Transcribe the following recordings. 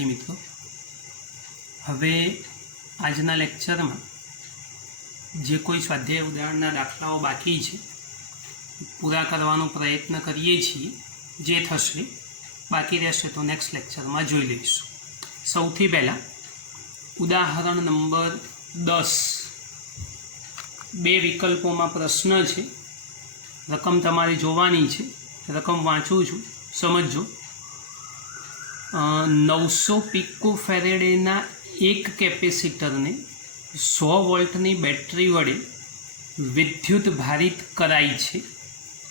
विद्यार्थी मित्रों, हवे आजना लेक्चर में जे कोई स्वाध्याय उदाहरणना दाखलाओ बाकी है पूरा करवानो प्रयत्न करीए छीए। जे थशे बाकी रहेशे तो नेक्स्ट लेक्चर में जोई लईशुं। सौथी पहला उदाहरण नंबर 10 बे विकल्पों में प्रश्न है। रकम तमारे जोवानी है, रकम वाँचू छूँ, समझो। 900 पिको फेरेडेना एक कैपेसिटर ने 100 वोल्टनी बेटरी वडे विद्युत भारित कराई है।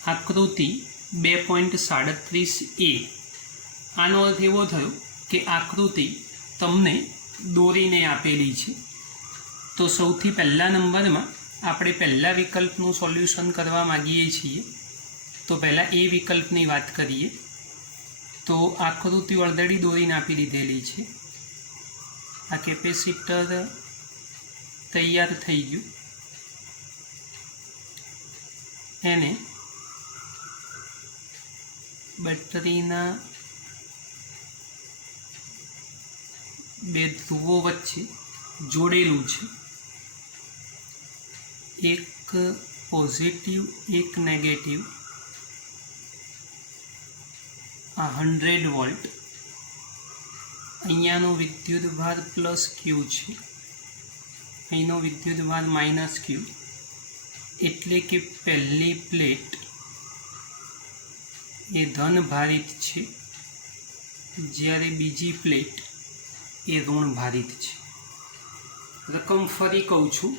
आकृति 2.37a। आनो अर्थ एवो थयो कि आकृति तमने दोरीने आपेली है। तो सौथी पहला नंबर में आपणे पहला विकल्पનું सोल्यूशन करवा मांगीए छीए। तो पहला ए विकल्पनी बात करिए तो आकृति ऑलरेडी दोरीने आपी दीधेली है। आ केपेसिटर तैयार थई गयुं, एने बेटरीना बे ध्रुवो वच्चे जोड़ेलू है। एक पॉजिटिव एक नेगेटिव। आ 100 वोल्ट अहींयानो विद्युत भार प्लस क्यू है, अहींनो विद्युत भार माइनस क्यू। एटले के पहली प्लेट ए धन भारित है, ज्यारे बीजी प्लेट ए ऋण भारित है। रकम फरी कहूँ छूँ,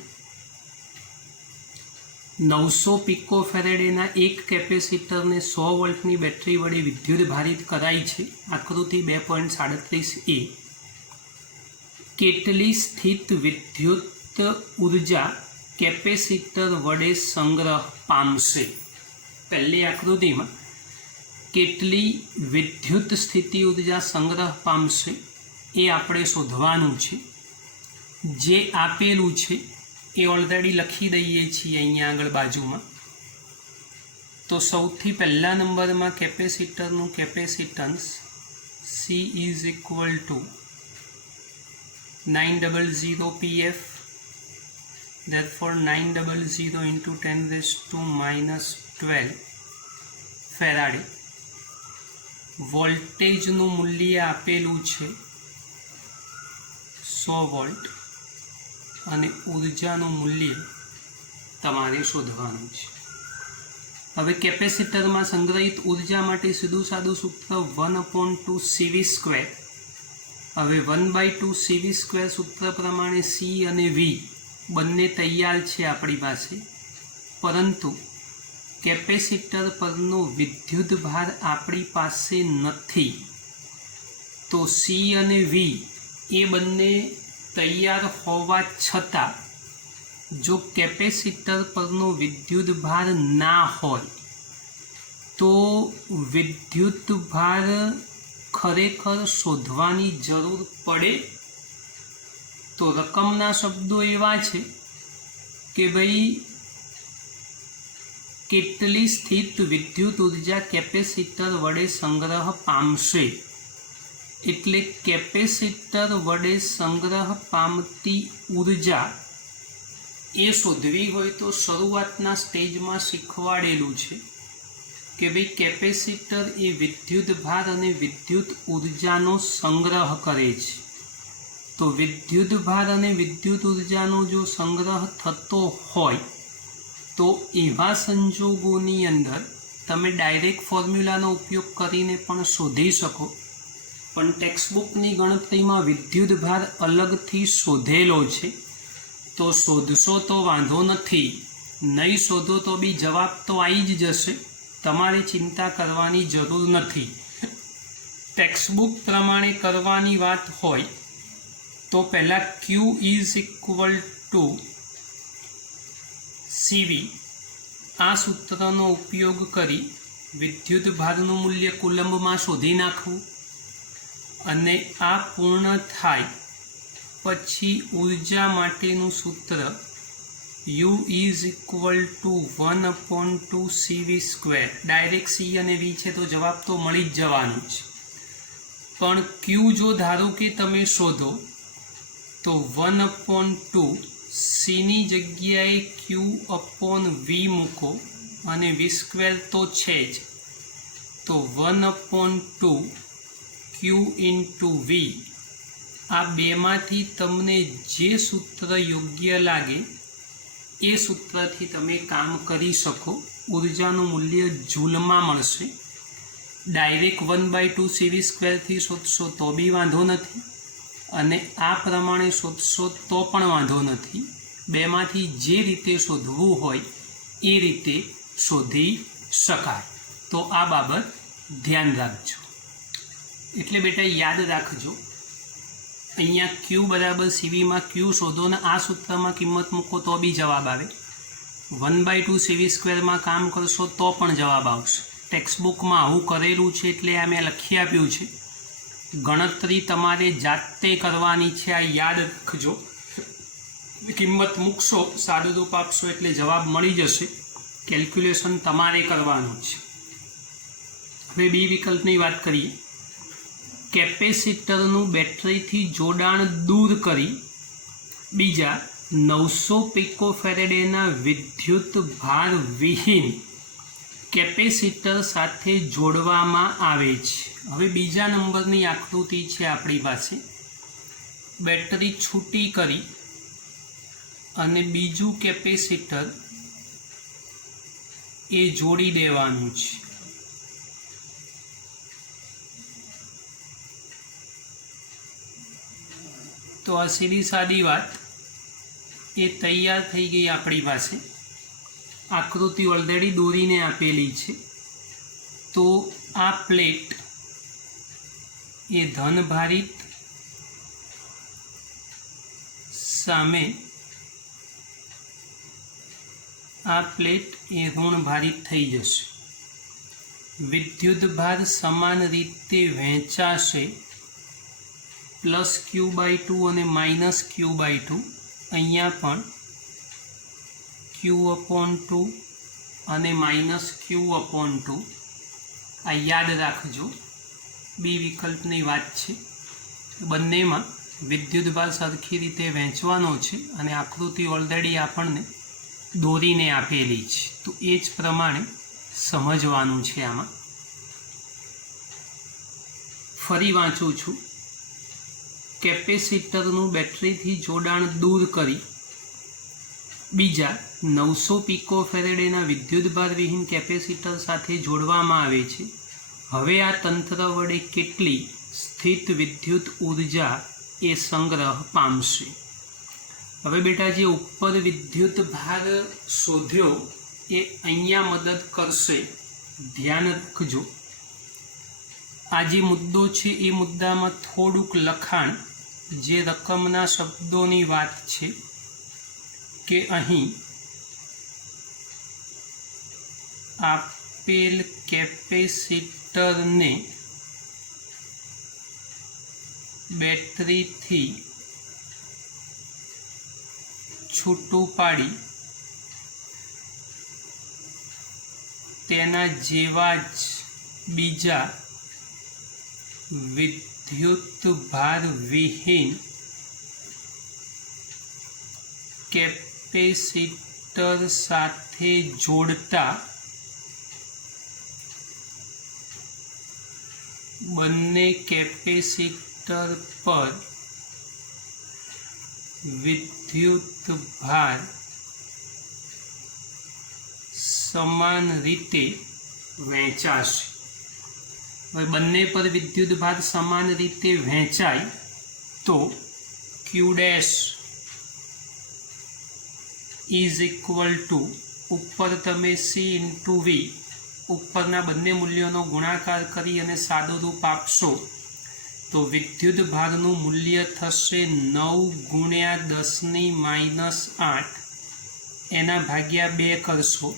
900 पिको फेरेडेना एक कैपेसिटर ने 100 वोल्टनी बेटरी वडे विद्युत भारित कराई है। आकृति 2.37a। केटली स्थित विद्युत ऊर्जा कैपेसिटर वडे संग्रह पामशे। पहली आकृति में केटली विद्युत स्थिति ऊर्जा संग्रह पामशे ए आपणे शोधवानुं छे। जे आपेलू छे ए ऑलरेडी लखी दईए छीए अहींया आगळ बाजुमां। तो सौथी पहला नंबर में केपेसिटरनुं capacitance C is equal to 900 pf। therefore 900 into 10⁻⁻12 Faraday. वोल्टेजनुं मूल्य आपेलू छे 100 वोल्ट અને ऊर्जाનું मूल्य तमारे शोधवानुं छे। हवे केपेसिटर में संग्रहित ऊर्जा माटे सीधुं सादुं सूत्र 1/2 CV²। हवे 1/2 CV² सूत्र प्रमाणे C अने V बंने तैयार छे आपणी पासे, परंतु केपेसिटर परनो विद्युत भार आपणी पासे नथी। तो C अने V ए बंने तैयार होवा छता जो केपेसिटर परनो विद्युत भार ना होय तो विद्युत भार खरेखर शोधवानी जरूर पड़े। तो रकमना शब्दों एवा छे कि भाई केटली स्थित विद्युत ऊर्जा केपेसिटर वडे संग्रह पामशे। एटले केपेसिटर वडे संग्रह पामती ऊर्जा ए शोधवी होय तो शरूआतना स्टेज में शीखवाडेलू छे कि भाई केपेसिटर ए विद्युत भार अने विद्युत ऊर्जानो संग्रह करे छे। तो विद्युत भार अने विद्युत ऊर्जानो जो संग्रह थतो होय तो एवा संजोगोनी अंदर तमे डायरेक्ट फॉर्म्युलानो उपयोग करीने पण शोधी शको। पण टेक्स्टबुकनी गणतरीमां विद्युत भार अलगथी शोधेलो छे तो शोधशो तो वांधो नथी, नहीं शोधो तो बी जवाब तो आई ज जशे। तमारे चिंता करवानी जरूर नथी। टेक्स्टबुक प्रमाणे करवानी वात होय तो पहला Q is equal to CV आ सूत्रनो उपयोग करी विद्युत भारનું मूल्य कूलम्बमां शोधी नाखवुं અને આ પૂર્ણ થાય પછી ઊર્જા માટેનું સૂત્ર U is equal two 1/2 CV²। Direct C અને V છે તો જવાબ તો મળી જ જવાનું છે। પણ ક્યુ જો ધારો કે તમે શોધો તો 1/2 સીની જગ્યાએ Q/V મૂકો અને V² તો છે જ, તો 1/2 Q/V આ બેમાંથી તમને જે સૂત્ર યોગ્ય લાગે એ સૂત્રથી તમે કામ કરી શકો. ઉર્જાનું મૂલ્ય જૂલમાં મળશે. ડાયરેક્ટ 1/2 CV² થી શોધશો તો બી વાંધો નથી, અને આ પ્રમાણે શોધશો તો પણ વાંધો નથી. બેમાંથી જે રીતે શોધવું હોય એ રીતે શોધી શકાય. તો આ બાબત ધ્યાન રાખજો. એટલે બેટા યાદ રાખજો, અહીંયા Q બરાબર CVમાં Q શોધો ને આ સૂત્રમાં કિંમત મૂકો તો બી જવાબ આવે. 1/2 CV² કામ કરશો તો પણ જવાબ આવશે. ટેક્સ્ટબુકમાં આવું કરેલું છે એટલે આ મેં લખી આપ્યું છે. ગણતરી તમારે જાતે કરવાની છે, આ યાદ રાખજો. કિંમત મૂકશો, સાદુરૂપ આપશો એટલે જવાબ મળી જશે. કેલ્ક્યુલેશન તમારે કરવાનું છે. હવે બી વિકલ્પની વાત કરીએ. કેપેસિટરનું બેટરીથી જોડાણ દૂર કરી બીજા 900 પિકોફેરેડેના વિદ્યુત ભાર વિહીન કેપેસિટર સાથે જોડવામાં આવે છે. હવે બીજા નંબરની આકૃતિ છે આપણી પાસે. બેટરી છૂટી કરી અને બીજું કેપેસિટર એ જોડી દેવાનું છે. તો આ સીધી સાદી વાત એ તૈયાર થઈ ગઈ આપણી પાસે. આકૃતિ ઓલરેડી દોરીને આપેલી છે. તો આ પ્લેટ એ ધનભારિત સામે આ પ્લેટ એ ઋણભારિત થઈ જશે. વિદ્યુતભાર સમાન રીતે વહેંચાશે. +Q/2 અને -Q/2. અહીંયા પણ Q/2 અને -Q/2. આ યાદ રાખજો, બી વિકલ્પની વાત છે. બંનેમાં વિદ્યુતભાર સરખી રીતે વહેંચવાનો છે અને આકૃતિ ઓલરેડી આપણને દોરીને આપેલી છે. તો એ જ પ્રમાણે સમજવાનું છે. આમાં ફરી વાંચું છું. કેપેસિટરનું બેટરીથી જોડાણ દૂર કરી બીજા 900 પિકોફેરેડેના વિદ્યુતભાર વિહીન કેપેસિટર સાથે જોડવામાં આવે છે. હવે આ તંત્ર વડે કેટલી સ્થિત વિદ્યુત ઉર્જા એ સંગ્રહ પામશે? હવે બેટા જે ઉપર વિદ્યુત ભાર શોધ્યો એ અહીંયા મદદ કરશે. ધ્યાન રાખજો, આ જે મુદ્દો છે એ મુદ્દામાં થોડુંક લખાણ જે રકમના શબ્દોની વાત છે કે અહીં આપેલ કેપેસિટરને બેટરીથી છૂટું પાડી તેના જેવા જ બીજા વિદ્યુતભાર વિહીન કેપેસિટર સાથે જોડતા બંને કેપેસિટર પર વિદ્યુતભાર સમાન રીતે વહેંચાશે. હવે બંને પર વિદ્યુતભાર સમાન રીતે વહેંચાય તો Q' ઇઝ ઇક્વલ ટુ ઉપર તમે C/V ઉપરના બંને મૂલ્યોનો ગુણાકાર કરી અને સાદુરૂપ આપશો તો વિદ્યુતભારનું મૂલ્ય થશે 9 × 10⁻⁸. એના ભાગ્યા 2 કરશો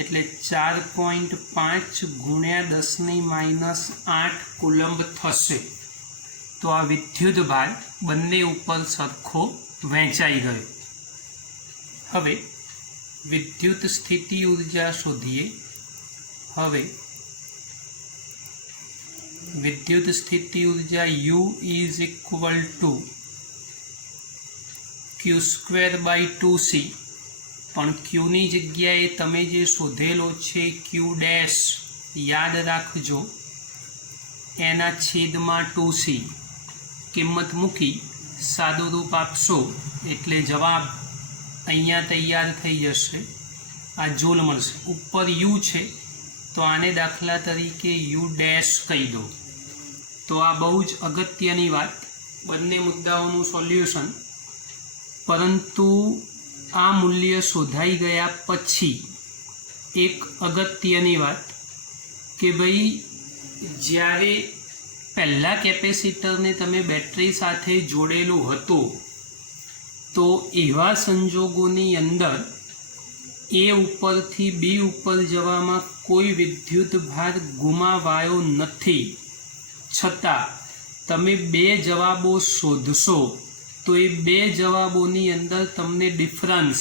એટલે 4.5 × 10⁻8 કુલંબ થશે. તો આ વિદ્યુતભાર બંને ઉપર સરખો વહેંચાઈ ગયો. હવે વિદ્યુત સ્થિતિ ઉર્જા શોધીએ. હવે विद्युत स्थिति ऊर्जा U is equal to Q²/2C पण Q ની જગ્યાએ તમે જે શોધેલો છે Q ડેશ યાદ રાખજો એના છેદમાં 2C કિંમત મૂકી સાદું રૂપ આપશો એટલે જવાબ અહીંયા તૈયાર થઈ જશે। આ જૂલ મળશે। ઉપર U છે તો આને દાખલા તરીકે U ડેશ કહી દો। તો આ બહુ જ અગત્યની વાત, બંને મુદ્દાઓનું સોલ્યુશન। પરંતુ આ મૂલ્ય શોધાઈ ગયા પછી એક અગત્યની વાત કે ભાઈ જ્યારે પહેલા કેપેસિટરને તમે બેટરી સાથે જોડેલું હતું તો એવા સંજોગોની અંદર એ ઉપરથી બી ઉપર જવામાં કોઈ વિદ્યુત ભાર ગુમાવાયો નથી, છતાં તમે બે જવાબો શોધશો તો એ બે જવાબોની અંદર તમને ડિફરન્સ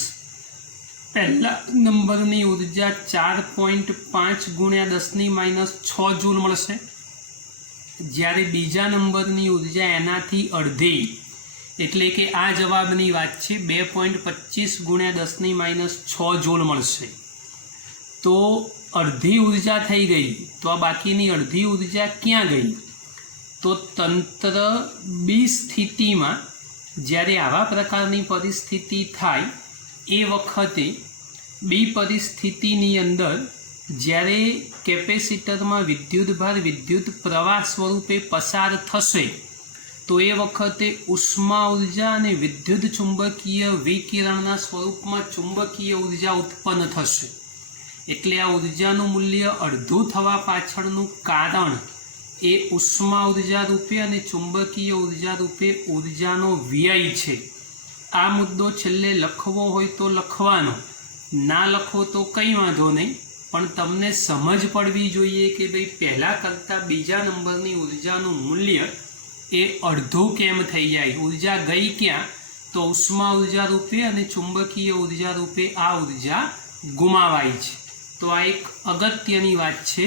પહેલા નંબરની ઉર્જા 4.5 × 10⁻6 જૂલ મળશે, જ્યારે બીજા નંબરની ઉર્જા એનાથી અડધી એટલે કે આ જવાબની વાત છે 2.25 × 10⁻6 જૂલ મળશે। તો અડધી ઉર્જા થઈ ગઈ, તો આ બાકીની અડધી ઉર્જા ક્યાં ગઈ? તો તંત્ર બી સ્થિતિમાં જ્યારે આવા પ્રકારની પરિસ્થિતિ થાય એ વખતે બી પરિસ્થિતિની અંદર જ્યારે કેપેસિટરમાં વિદ્યુતભાર વિદ્યુત પ્રવાહ સ્વરૂપે પસાર થશે તો એ વખતે ઉષ્મા ઉર્જા અને વિદ્યુત ચુંબકીય વિકિરણના સ્વરૂપમાં ચુંબકીય ઉર્જા ઉત્પન્ન થશે। એટલે આ ઉર્જાનું મૂલ્ય અડધું થવા પાછળનું કારણ એ ઉષ્મા ઉર્જા રૂપે અને ચુંબકીય ઉર્જા રૂપે ઉર્જાનો વ્યય છે। આ મુદ્દો છેલ્લે લખવો હોય તો લખવાનો, ના લખો તો કંઈ વાંધો નહીં, પણ તમને સમજ પડવી જોઈએ કે ભાઈ પહેલાં કરતાં બીજા નંબરની ઉર્જાનું મૂલ્ય એ અડધું કેમ થઈ જાય। ઉર્જા ગઈ ક્યાં? તો ઉષ્મા ઉર્જા રૂપે અને ચુંબકીય ઉર્જા રૂપે આ ઉર્જા ગુમાવાઈ છે। તો આ એક અગત્યની વાત છે,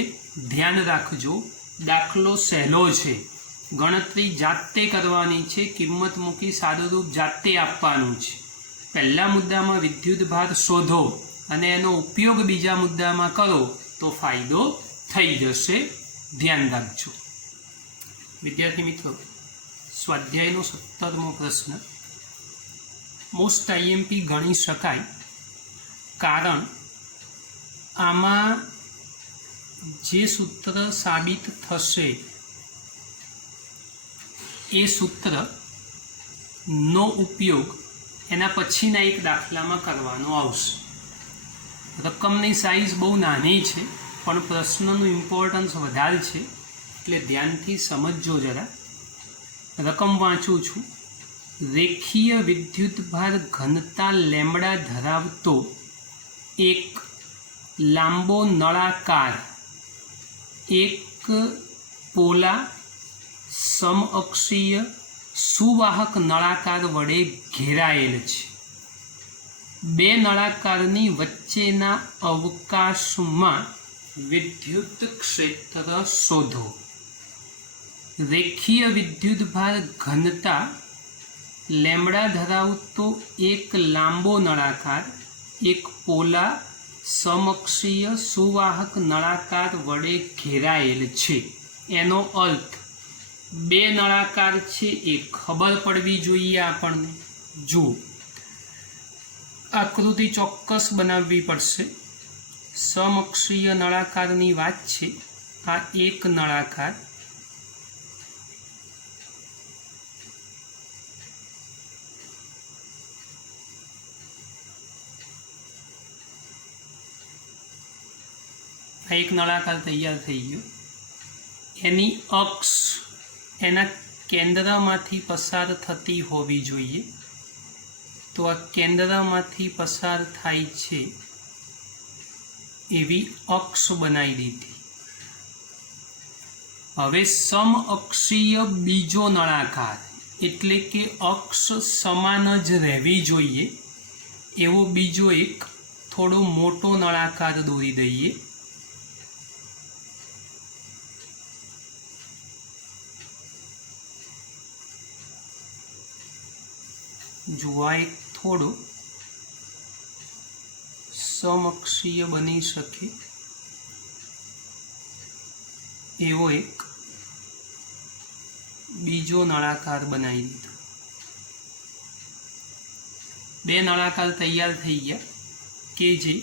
ધ્યાન રાખજો। દાખલો સહેલો છે, ગણતરી જાતે કરવાની છે, કિંમત મૂકી સાદુરૂપ જાતે આપવાનું છે। પહેલા મુદ્દામાં વિદ્યુત ભાર શોધો અને એનો ઉપયોગ બીજા મુદ્દામાં કરો તો ફાયદો થઈ જશે, ધ્યાન રાખજો। વિદ્યાર્થી મિત્રો, સ્વાધ્યાયનો 17મો પ્રશ્ન મોસ્ટ આઈએમપી ગણી શકાય, કારણ આમાં જે સૂત્ર સાબિત થશે એ સૂત્રનો ઉપયોગ એના પછીના એક દાખલામાં કરવાનો આવશે। રકમની સાઇઝ બહુ નાની છે પણ પ્રશ્નનું ઇમ્પોર્ટન્સ વધારે છે, એટલે ધ્યાનથી સમજજો જરા। રકમ વાંચું છું। રેખીય વિદ્યુતભાર ઘનતા લેમ્બડા ધરાવતો એક લાંબો નળાકાર એક પોલા સમઅક્ષીય સુવાહક નળાકાર વડે ઘેરાયેલ છે। બે નળાકારની વચ્ચેના અવકાશમાં વિદ્યુત ક્ષેત્ર શોધો। રેખીય વિદ્યુતભાર ઘનતા લેમ્બડા ધરાવતો એક લાંબો નળાકાર એક પોલા સમઅક્ષીય સુવાહક નળાકાર વડે ઘેરાયેલ છે। એનો અર્થ બે નળાકાર છે એ ખબર પડવી જોઈએ આપણને। જુઓ, આકૃતિ ચોક્કસ બનાવવી પડશે। સમઅક્ષીય નળાકારની વાત છે। આ એક નળાકાર, આ એક નળાકાર તૈયાર થઈ ગયો। એની અક્ષ એના કેન્દ્રમાંથી પસાર થતી હોવી જોઈએ, તો આ કેન્દ્રમાંથી પસાર થાય છે એવી અક્ષ બનાવી દીધી। હવે સમઅક્ષીય બીજો નળાકાર એટલે કે અક્ષ સમાન જ રહેવી જોઈએ એવો બીજો એક થોડો મોટો નળાકાર દોરી દઈએ। જો આ એક થોડો સમઅક્ષીય બની શકે એવો એક બીજો નળાકાર બનાવી દીધો. બે નળાકાર તૈયાર થઈ ગયા કે જે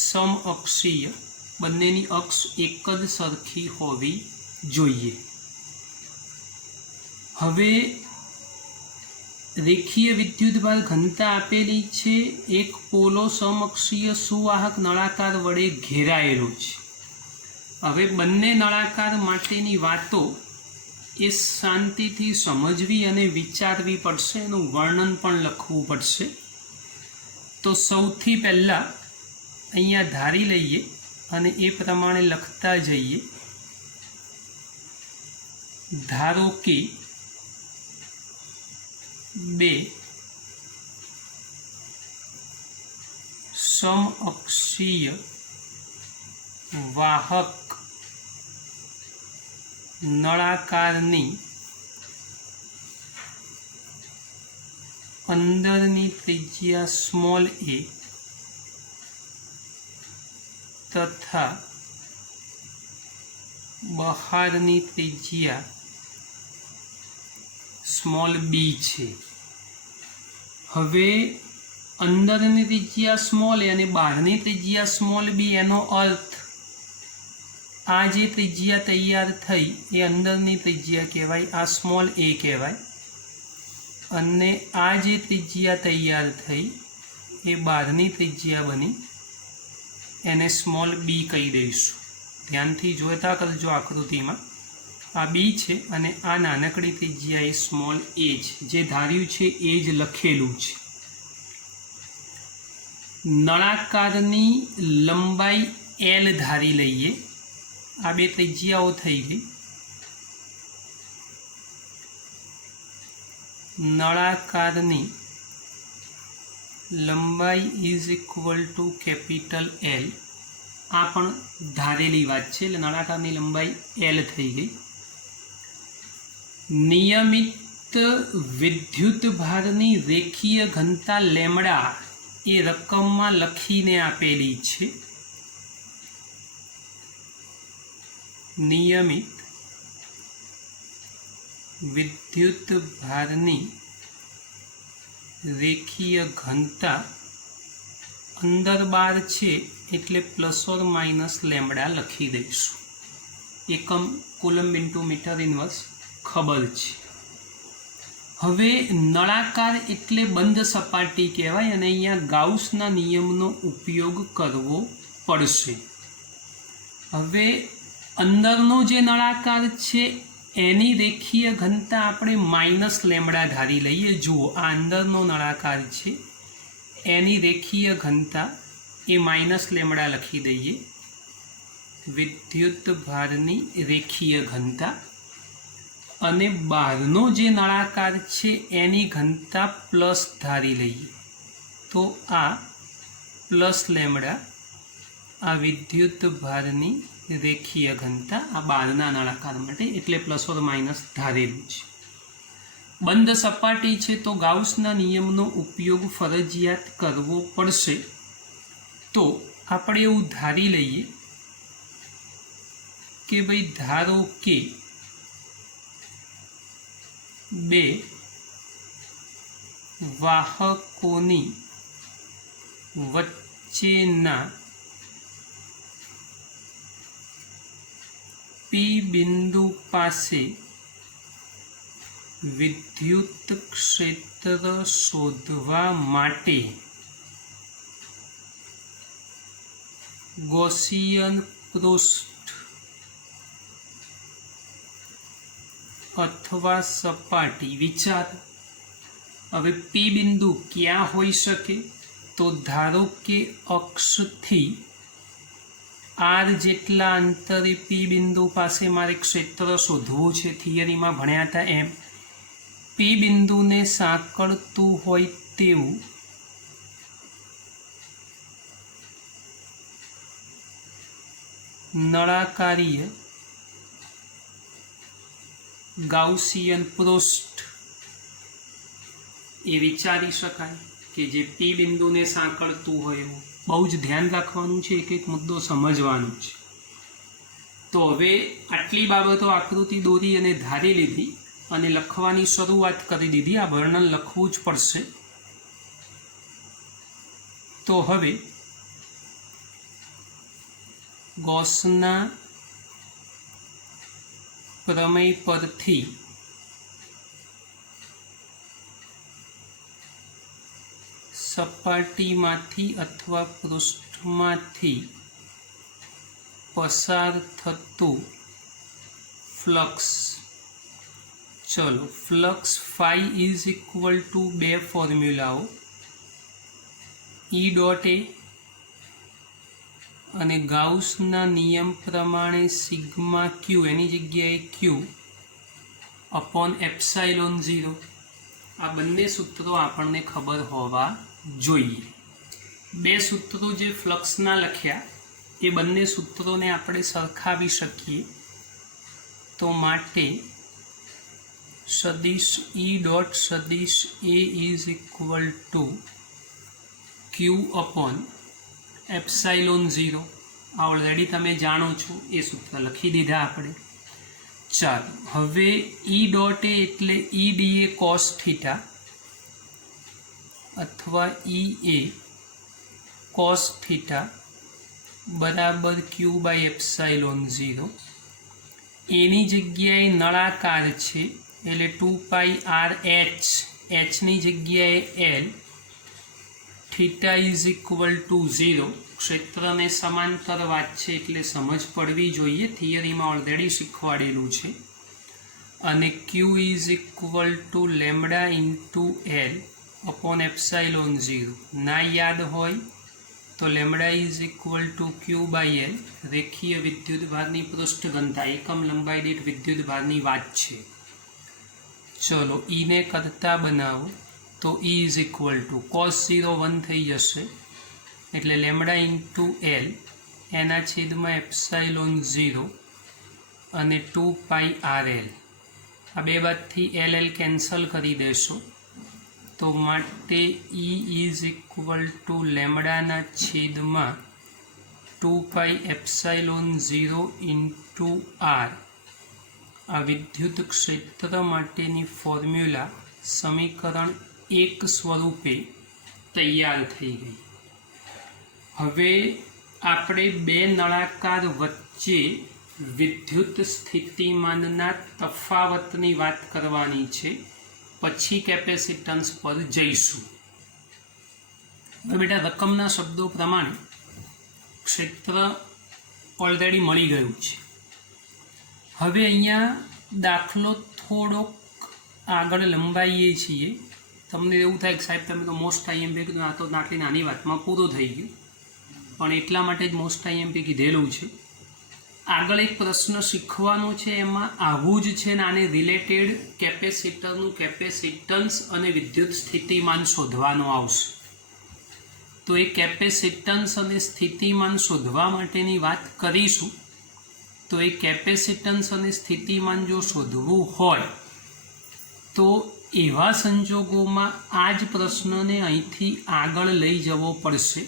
સમઅક્ષીય, બંનેની અક્ષ એક જ સરખી હોવી જોઈએ. હવે રેખીય વિદ્યુતભાર ઘનતા આપેલી છે. એક પોલો સમઅક્ષીય સુવાહક નળાકાર વડે ઘેરાયેલો છે. હવે બંને નળાકાર માટેની વાતો એ શાંતિથી સમજવી અને વિચારવી પડશે, એનું વર્ણન પણ લખવું પડશે. તો સૌથી પહેલાં અહીંયા ધારી લઈએ અને એ પ્રમાણે લખતા જઈએ. ધારો કે બે સમઅક્ષીય વાહક નળાકારની અંદરની ત્રિજ્યા સ્મોલ એ તથા બહારની ત્રિજ્યા સ્મોલ બી છે. હવે અંદરની ત્રિજ્યા સ્મોલ એ અને બહારની ત્રિજ્યા સ્મોલ બી, એનો અર્થ આ જે ત્રિજ્યા તૈયાર થઈ એ અંદરની ત્રિજ્યા કહેવાય, આ સ્મોલ એ કહેવાય. અને આ જે ત્રિજ્યા તૈયાર થઈ એ બહારની ત્રિજ્યા બની, એને સ્મોલ બી કહી દઈશું. ધ્યાનથી જોતા કરજો આકૃતિમાં. આ બી છે અને આ નાનકડી ત્રિજ્યા એ સ્મોલ એ છે. જે ધાર્યું છે એ જ લખેલું છે. નળાકારની લંબાઈ એલ ધારી લઈએ. આ બે ત્રિજ્યાઓ થઈ ગઈ. નળાકારની લંબાઈ is equal two capital L. આ પણ ધારેલી વાત છે, એટલે નળાકારની લંબાઈ એલ થઈ ગઈ. નિયમિત વિદ્યુત ભારની રેખીય ઘનતા લેમડા એ રકમમાં લખીને આપેલી છે. નિયમિત વિદ્યુત ભારની રેખીય ઘનતા અંદર બાર છે એટલે પ્લસ ઓર માઇનસ લેમડા લખી દઈશું. એકમ કુલમ ઇન્ટુ મીટર ઇન્વર્સ ખબર છે. હવે નળાકાર એટલે બંધ સપાટી કહેવાય અને અહીંયા ગાઉસના નિયમનો ઉપયોગ કરવો પડશે. હવે અંદરનો જે નળાકાર છે એની રેખીય ઘનતા આપણે માઇનસ લેમડા ધારી લઈએ. જુઓ, આ અંદરનો નળાકાર છે, એની રેખીય ઘનતા એ માઇનસ લેમડા લખી દઈએ. વિદ્યુત ભારની રેખીય ઘનતા. અને બહારનો જે નળાકાર છે એની ઘનતા પ્લસ ધારી લઈએ. તો આ પ્લસ લેમડા આ વિદ્યુત ભારની રેખીય ઘનતા આ બહારના નળાકાર માટે, એટલે પ્લસ ઓર માઇનસ ધારેલું છે. બંધ સપાટી છે તો ગાઉસના નિયમનો ઉપયોગ ફરજિયાત કરવો પડશે. તો આપણે એવું ધારી લઈએ કે ભાઈ ધારો કે બે વાહકોની વચ્ચેના પી બિંદુ પાસે વિદ્યુત ક્ષેત્ર શોધવા માટે ગૌસીયન પૃષ્ઠ અથવા સપાટી વિચાર. હવે પી બિંદુ ક્યાં હોઈ શકે? તો ધારો કે અક્ષથી આર જેટલા અંતરે પી બિંદુ પાસે મારે ક્ષેત્ર શોધવું છે. થિયરીમાં ભણ્યા હતા એમ પી બિંદુને સાંકળતું હોય તેવું નળાકારીય ગાઉસીયન પૃષ્ઠ એ વિચારી શકાય કે જે પી બિંદુને સાંકળતું હોય એવું. બહુ જ ધ્યાન રાખવાનું છે, એક એક મુદ્દો સમજવાનો છે. તો હવે આટલી બાબતો આકૃતિ દોરી અને ધારી લીધી અને લખવાની શરૂઆત કરી દીધી. આ વર્ણન લખવું જ પડશે. તો હવે ગૌસના પ્રમેય પરથી સપાટીમાંથી અથવા પૃષ્ઠમાંથી પસાર થતું ફ્લક્સ. ચલો, flux phi is equal to બે ફોર્મ્યુલાઓ, ઈ ડોટ એ અને ગાઉસના નિયમ પ્રમાણે સિગ્મા ક્યુ, એની જગ્યાએ ક્યુ અપોન એપ્સાઇલોન 0. આ બંને સૂત્રો આપણને ખબર હોવા જોઈએ. બે સૂત્રો જે ફ્લક્સના લખ્યા એ બંને સૂત્રોને આપણે સરખાવી શકીએ. તો માટે સદિશ ઈ ડોટ સદિશ A is equal to q upon epsilon 0. આ ઓલરેડી તમે જાણો છો, એ સૂત્ર લખી દીધા આપણે. ચાલો, હવે ઈ ડોટ એ એટલે ઈ ડી એ કોસ થીટા અથવા ઈ એ કોસ થીટા બરાબર ક્યુ બાય એપ્સાઇલોન 0. એની જગ્યાએ નળાકાર છે એટલે 2 પાઈ આર એચ, એચની જગ્યાએ L, theta is equal two 0. ક્ષેત્રને સમાંતર વાત છે એટલે સમજ પડવી જોઈએ, થિયરીમાં ઓલરેડી શીખવાડેલું છે. અને q is equal to lambda into l upon epsilon 0. ના યાદ હોય તો lambda is equal to q by l, રેખીય વિદ્યુતભારની પૃષ્ઠ ઘનતા, એકમ લંબાઈ દીઠ વિદ્યુતભારની વાત છે. ચલો, ઈને કરતા બનાવો તો ઈ ઇઝ ઇક્વલ ટુ કોસ 0 1 થઈ જશે એટલે લેમડા ઇન્ટુ એલ એના છેદમાં એપ્સાઇલોન 0 અને 2 પાઈ આર એલ. આ બે બાદથી એલ એલ કેન્સલ કરી દેશો તો માટે ઈ ઇઝ ઇક્વલ ટુ લેમડાના છેદમાં 2 પાઈ એપ્સાઇલોન 0 ઇન્ટુ આર. આ વિદ્યુત ક્ષેત્ર માટેની ફોર્મ્યુલા સમીકરણ 1 સ્વરૂપે તૈયાર થઈ ગઈ. હવે આપણે બે નળાકાર વચ્ચે વિદ્યુત સ્થિતિમાનના તફાવતની વાત કરવાની છે, પછી કેપેસિટન્સ પર જઈશું. હવે બેટા, રકમના શબ્દો પ્રમાણે ક્ષેત્ર ઓલરેડી મળી ગયું છે. હવે અહીંયા દાખલો થોડોક આગળ લંબાઈએ છીએ. તમને એવું થાય કે સાહેબ તમે તો મોસ્ટ આઈએમપી કીધું, આ તો આટલી નાની વાતમાં પૂરું થઈ ગયું, પણ એટલા માટે જ મોસ્ટ આઈએમપી કીધેલું છે. આગળ એક પ્રશ્ન શીખવાનો છે, એમાં આવું જ છે ને આને રિલેટેડ કેપેસિટરનું કેપેસિટન્સ અને વિદ્યુત સ્થિતિમાન શોધવાનો આવશે. તો એ કેપેસિટન્સ અને સ્થિતિમાન શોધવા માટેની વાત કરીશું. તો એ કેપેસિટન્સ અને સ્થિતિમાન જો શોધવું હોય તો એવા સંજોગોમાં આ જ પ્રશ્નને અહીંથી આગળ લઈ જવો પડશે.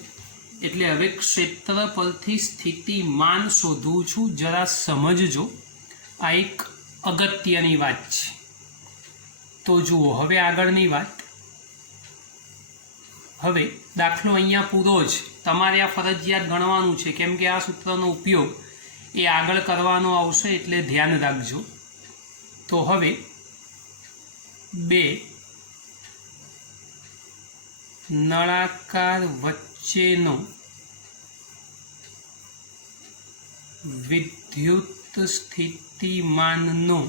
એટલે હવે ક્ષેત્ર પરથી સ્થિતિમાન શોધું છું, જરા સમજજો. આ એક અગત્યની વાત છે. તો જુઓ હવે આગળની વાત. હવે દાખલો અહીંયા પૂરો જ. તમારે આ ફરજિયાત ગણવાનું છે, કેમ કે આ સૂત્રનો ઉપયોગ એ આગળ કરવાનો આવશે, એટલે ધ્યાન રાખજો. તો હવે બે નળાકાર વચ્ચેનો વિદ્યુત સ્થિતિમાનનો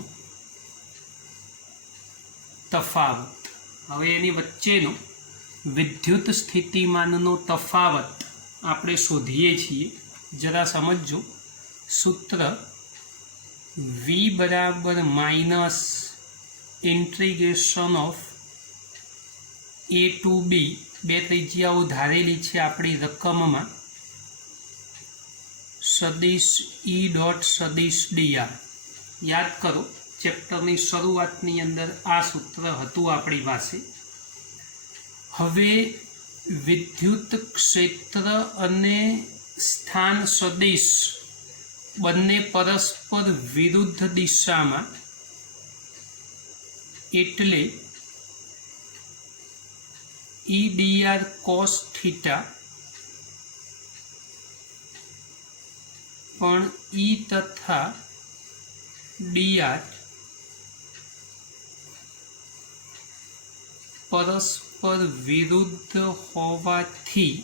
તફાવત. હવે એની વચ્ચેનો વિદ્યુત સ્થિતિમાનનો તફાવત આપણે શોધીએ છીએ. જરા સમજજો. સૂત્ર v બરાબર minus integration of a to b, બે ત્રિજ્યાઓ ધારેલી છે આપણી રકમમાં, સદિશ ઈ ડોટ સદિશ dr. યાદ કરો, ચેપ્ટરની શરૂઆતની અંદર આ સૂત્ર હતું આપણી પાસે. હવે વિદ્યુત ક્ષેત્ર અને સ્થાન સદિશ બંને પરસ્પર વિરુદ્ધ દિશામાં, એટલે E dr cos થીટા પણ E તથા dr પરસ્પર વિરુદ્ધ હોવાથી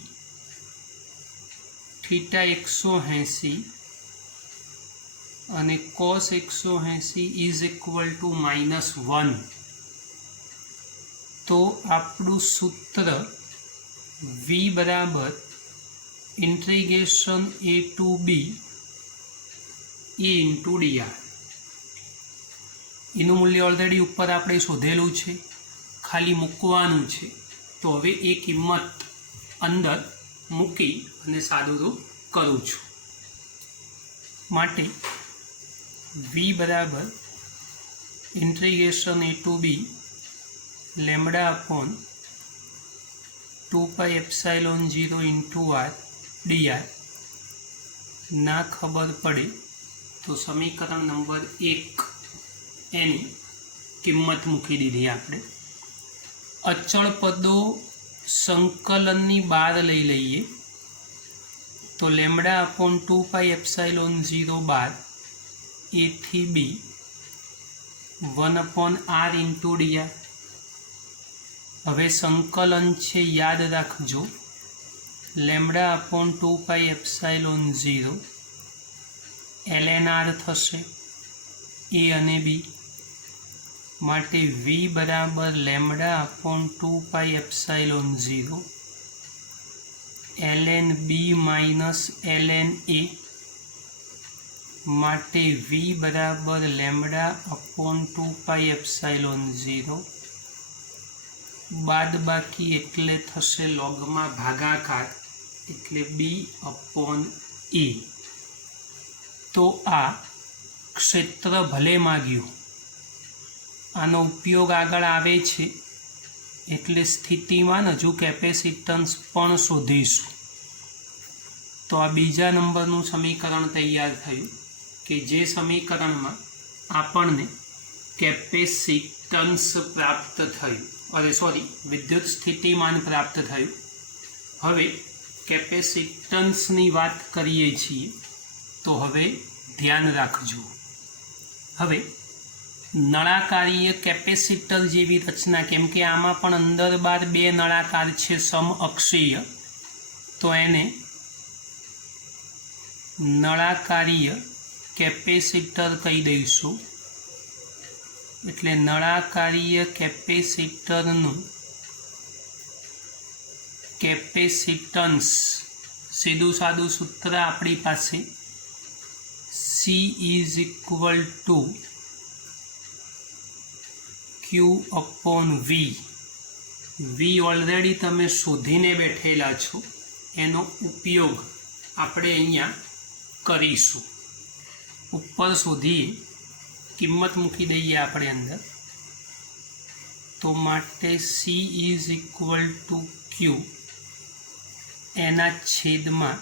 થીટા 180 અને cos 180 ઇઝ ઇક્વલ ટુ -1. તો આપણું સૂત્ર V બરાબર integration a to b e into dr. એનું મૂલ્ય ઓલરેડી ઉપર આપણે શોધેલું છે, ખાલી મૂકવાનું છે. તો હવે એ કિંમત અંદર મૂકી અને સાદુરૂપ કરું છું. માટે V બરાબર integration a to b lambda upon 2 pi epsilon 0 into r dr ના ખબર પડે તો સમીકરણ નંબર 1 એની કિંમત મૂકી દીધી આપણે. અચળ પદો સંકલનની બહાર લઈ લઈએ તો lambda upon 2 pi epsilon 0 bar a થી b 1 upon r into dr. હવે સંકલન છે, યાદ રાખજો, lambda upon 2 pi epsilon 0 ln r થશે a અને b. માટે v બરાબર lambda upon 2 pi epsilon 0 ln b minus ln a. માટે v બરાબર લેમ્બડા અપોન 2 પાઈ એપ્સાઇલોન 0 બાદ બાકી એટલે થશે લોગમાં ભાગાકાર એટલે b અપોન e. તો આ ક્ષેત્ર ભલે માગ્યું, આનો ઉપયોગ આગળ આવે છે એટલે સ્થિતિમાન હજુ કેપેસિટન્સ પણ શોધીશું. તો આ બીજા નંબરનું સમીકરણ તૈયાર થયું કે જે સમીકરણમાં આપણને કેપેસિટન્સ પ્રાપ્ત થયું, વિદ્યુત સ્થિતિમાન પ્રાપ્ત થયું. હવે કેપેસિટન્સની વાત કરીએ છીએ તો હવે ધ્યાન રાખજો. હવે નળાકારીય કેપેસિટર જેવી રચના, કેમ કે આમાં પણ અંદર બાર બે નળાકાર છે સમઅક્ષીય, તો એને નળાકારીય કેપેસિટર કહી દઈશું. એટલે નળાકારીય કેપેસિટરનું કેપેસિટન્સ સીધું સાદું સૂત્ર આપણી પાસે C is equal two Q upon V. V already તમે શોધીને બેઠેલા છો, એનો ઉપયોગ આપણે અહીંયા કરીશું. ઉપર શોધીએ, કિંમત મૂકી દઈએ આપણે અંદર. તો માટે C is equal two Q એના છેદમાં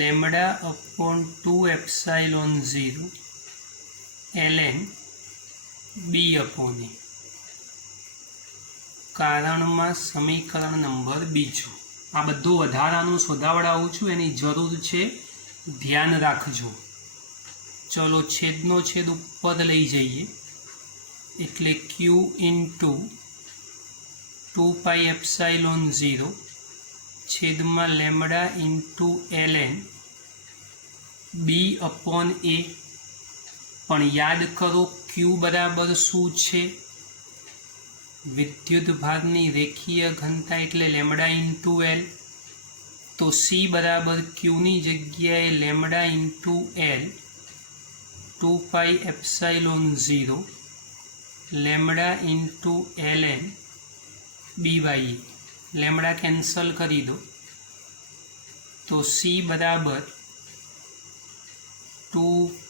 lambda upon 2 epsilon 0 ln b upon e. કારણમાં સમીકરણ નંબર બીજું. આ બધું વધારાનું શોધાવડાવું છું, એની જરૂર છે, ધ્યાન રાખજો. ચલો છેદનો છેદ ઉપર લઈ જઈએ એટલે Q ઇન્ટુ 2 પાઈ એપ્સાઇલોન 0 છેદમાં lambda into ln b upon a. પણ યાદ કરો Q બરાબર શું છે? વિદ્યુત ભારની રેખીય ઘનતા એટલે લેમ્બડા ઇન્ટુ l. તો C બરાબર Qની જગ્યાએ lambda into l 2 pi epsilon 0 lambda into ln by. Lambda cancel કરી દો તો C બરાબર 2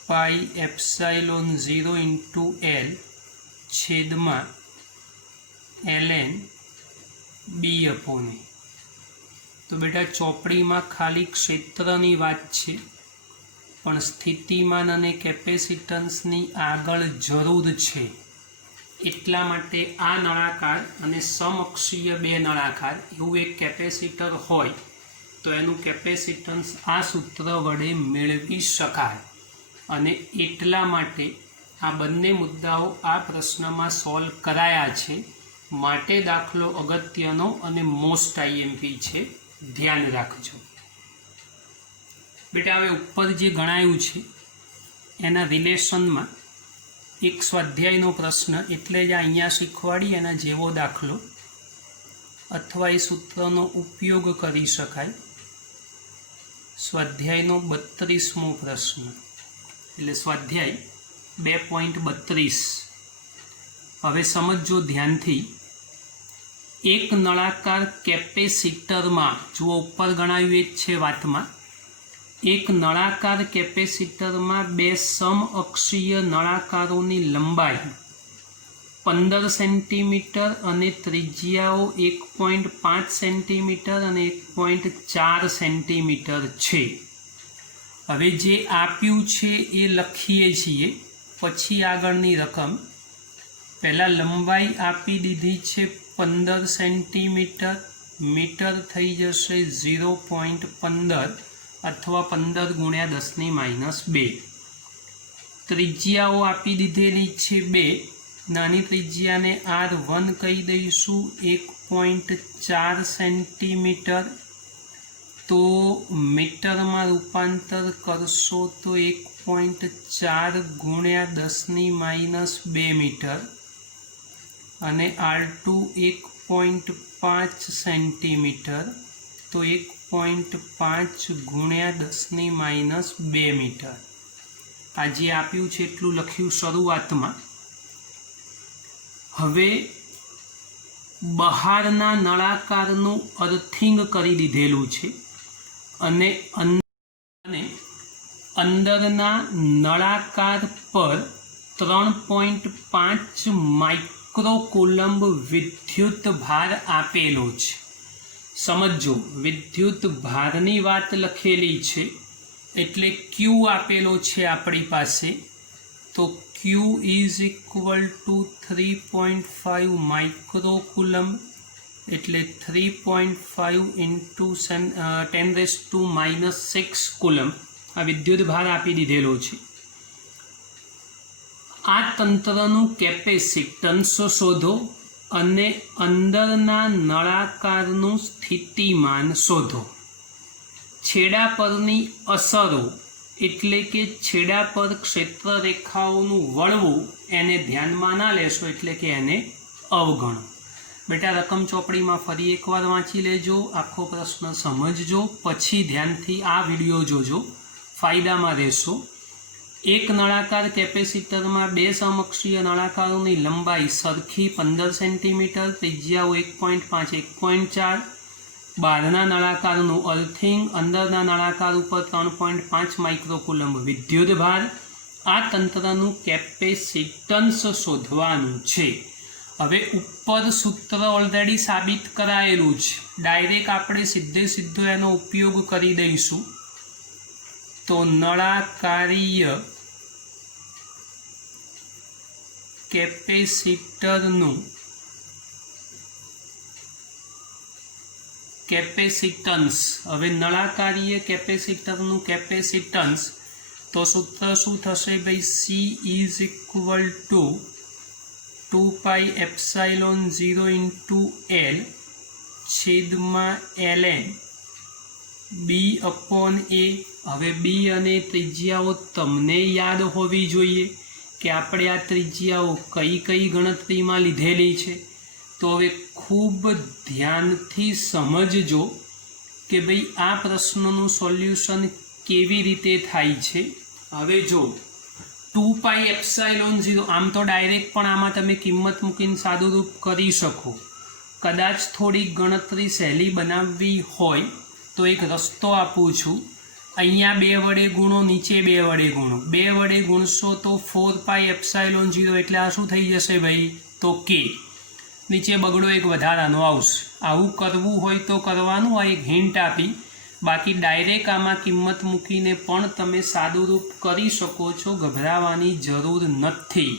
પાઈ એપ્સાઇલોન 0 ઇન્ટુ l છેદમાં ln B/A। तो बेटा चोपड़ी में खाली क्षेत्रनी वात छे पण स्थितिमान अने केपेसिटन्सनी आगळ जरूर छे એટલા માટે આ નળાકાર અને સમઅક્ષીય બે નળાકાર એવું એક કેપેસિટર હોય તો એનું કેપેસિટન્સ આ સૂત્ર વડે મેળવી શકાય અને એટલા માટે આ બંને મુદ્દાઓ આ પ્રશ્નમાં સોલ્વ કરાયા છે માટે દાખલો અગત્યનો અને મોસ્ટ આઈએમપી છે, ધ્યાન રાખજો બેટા। હવે ઉપર જે ગણાયું છે એના રિલેશનમાં एक स्वाध्यायનો प्रश्न એટલે જ અહીંયા શીખવાડી એના જેવો દાખલો અથવા એ સૂત્રનો ઉપયોગ કરી શકાય। સ્વાધ્યાયનો 32મો પ્રશ્ન એટલે સ્વાધ્યાય 2.32। હવે સમજો ધ્યાનથી। એક નળાકાર કેપેસિટરમાં જુઓ ઉપર ગણાવ્યું એ જ છે વાતમાં। एक नळाकार केपेसिटर में बे समअक्षीय नळाकारोनी लंबाई 15 सेंटीमीटर अने त्रिज्याओ 1.5 सेंटीमीटर अने 1.4 सेंटीमीटर छे। हवे जे आप्युं छे ए लखीए छीए पछी आगळनी रकम। पहला लंबाई आपी दीधी छे 15 सेंटीमीटर, मीटर थई जशे 0.15 अथवा 15 गुण्या 10⁻²। त्रिज्याओ आपी दीधेली छे 2, नानी त्रिज्या ने R1 कही दईशू 1.4 सेंटीमीटर। तो मीटर में रूपांतर करशो तो 1.4 गुण्या 10⁻² मीटर अने R2 1.5 सेंटीमीटर तो 1.5 गुण्या 10⁻² मीटर। आज आप्युं छे एटलुं लख्युं शरूआतमां। हवे बहारना नळाकारनुं अर्थिंग करी दीधेलुं छे अने अंदरना नळाकार पर 3.5 माइक्रोकूलम्ब विद्युत भार आपेलो छे। समझो विद्युत भारनी वात लखेली छे एटले क्यू आपेलो छे आपणी पासे। तो क्यू इज इक्वल टू 3.5 माइक्रोकूलम्ब एटले 3.5 इंटू 10⁻⁻6 कूलम्ब आ विद्युत भार आपी दीधेलो छे। आ तंत्रनुं केपेसिटन्स शोधो અને અંદરના નળાકારનું સ્થિતિમાન શોધો। છેડા પરની અસરો એટલે કે છેડા પર ક્ષેત્ર રેખાઓનું વળવું એને ધ્યાનમાં ના લેશો એટલે કે એને અવગણો। બેટા રકમ ચોપડીમાં ફરી એકવાર વાંચી લેજો, આખો પ્રશ્ન સમજજો, પછી ધ્યાનથી આ વિડીયો જોજો, ફાયદામાં રહેશો। एक नळाकार केपेसिटर में बे समअक्षीय नळाकारोनी लंबाई सरखी 15 सेंटीमीटर, त्रिज्याओ 1.5 1.4। बहारना नळाकारनुं अर्थिंग, अंदरना नळाकार पर 3.5 माइक्रोकूलम्ब विद्युत भार। आ तंत्रनुं केपेसिटन्स शोधवानुं छे। हवे उपर सूत्र ऑलरेडी साबित करायेलुं छे, डायरेक्ट आपणे सीधे सीधो एनो उपयोग करी दईशुं। तो नळाकारीय केपेसिटरनुं केपेसिटन्स। हवे नळाकारीय केपेसिटरनुं केपेसिटन्स तो सूत्र शुं थशे भाई C is equal to 2πε0 into L छेदमां ln B/A। हवे B अने त्रिज्याओ तमने याद होवी जोईए कि आपणे आ त्रिज्याओ कई कई गणतरीमां लीधेली छे। तो हवे खूब ध्यानथी समजजो कि भाई आ प्रश्ननुं सोल्यूशन केवी रीते थाय छे। हवे जो 2πε0 आम तो डायरेक्ट पण आमां तमे किंमत मूकीने सादुरूप करी शको। कदाच थोड़ी गणतरी सहेली बनाववी होय तो एक रस्तो आपूं छुं। अहींया 2 वडे गुणो, नीचे 2 वडे गुणो। 2 वडे गुणशो तो 4πε0 एटले आ शुं थई जशे भाई तो k। નીચે બગડો એક વધારાનો આવશે. આવું કરવું હોય તો કરવાનું. આ એક હિન્ટ આપી. બાકી ડાયરેક્ટ આમાં કિંમત મૂકીને પણ તમે સાદુરૂપ કરી શકો છો, ગભરાવાની જરૂર નથી.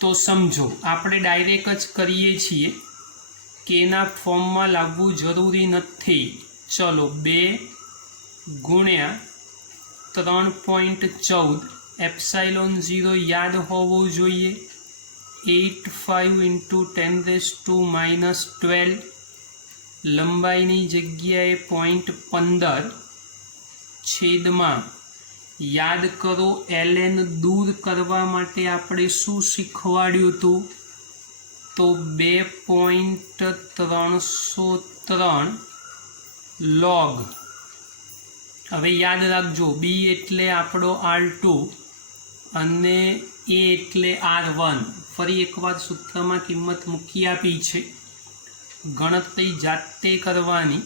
તો સમજો આપણે ડાયરેક્ટ જ કરીએ છીએ કે એના ફોર્મમાં લાવવું જરૂરી નથી. ચલો 2 ગુણ્યા 3.14 એપ્સાઇલોન 0 યાદ હોવો જોઈએ. 85 × 10⁻12 લંબાઈની જગ્યાએ 0.15 છેદમાં યાદ કરો ln દૂર કરવા માટે આપણે શું શીખવાડ્યું હતું? તો 2.303 log. હવે યાદ રાખજો, b એટલે આપણો R2 અને a એટલે R1. ફરી એકવાર સૂત્રમાં કિંમત મૂકી આપી છે, ગણતરી જાતે કરવાની.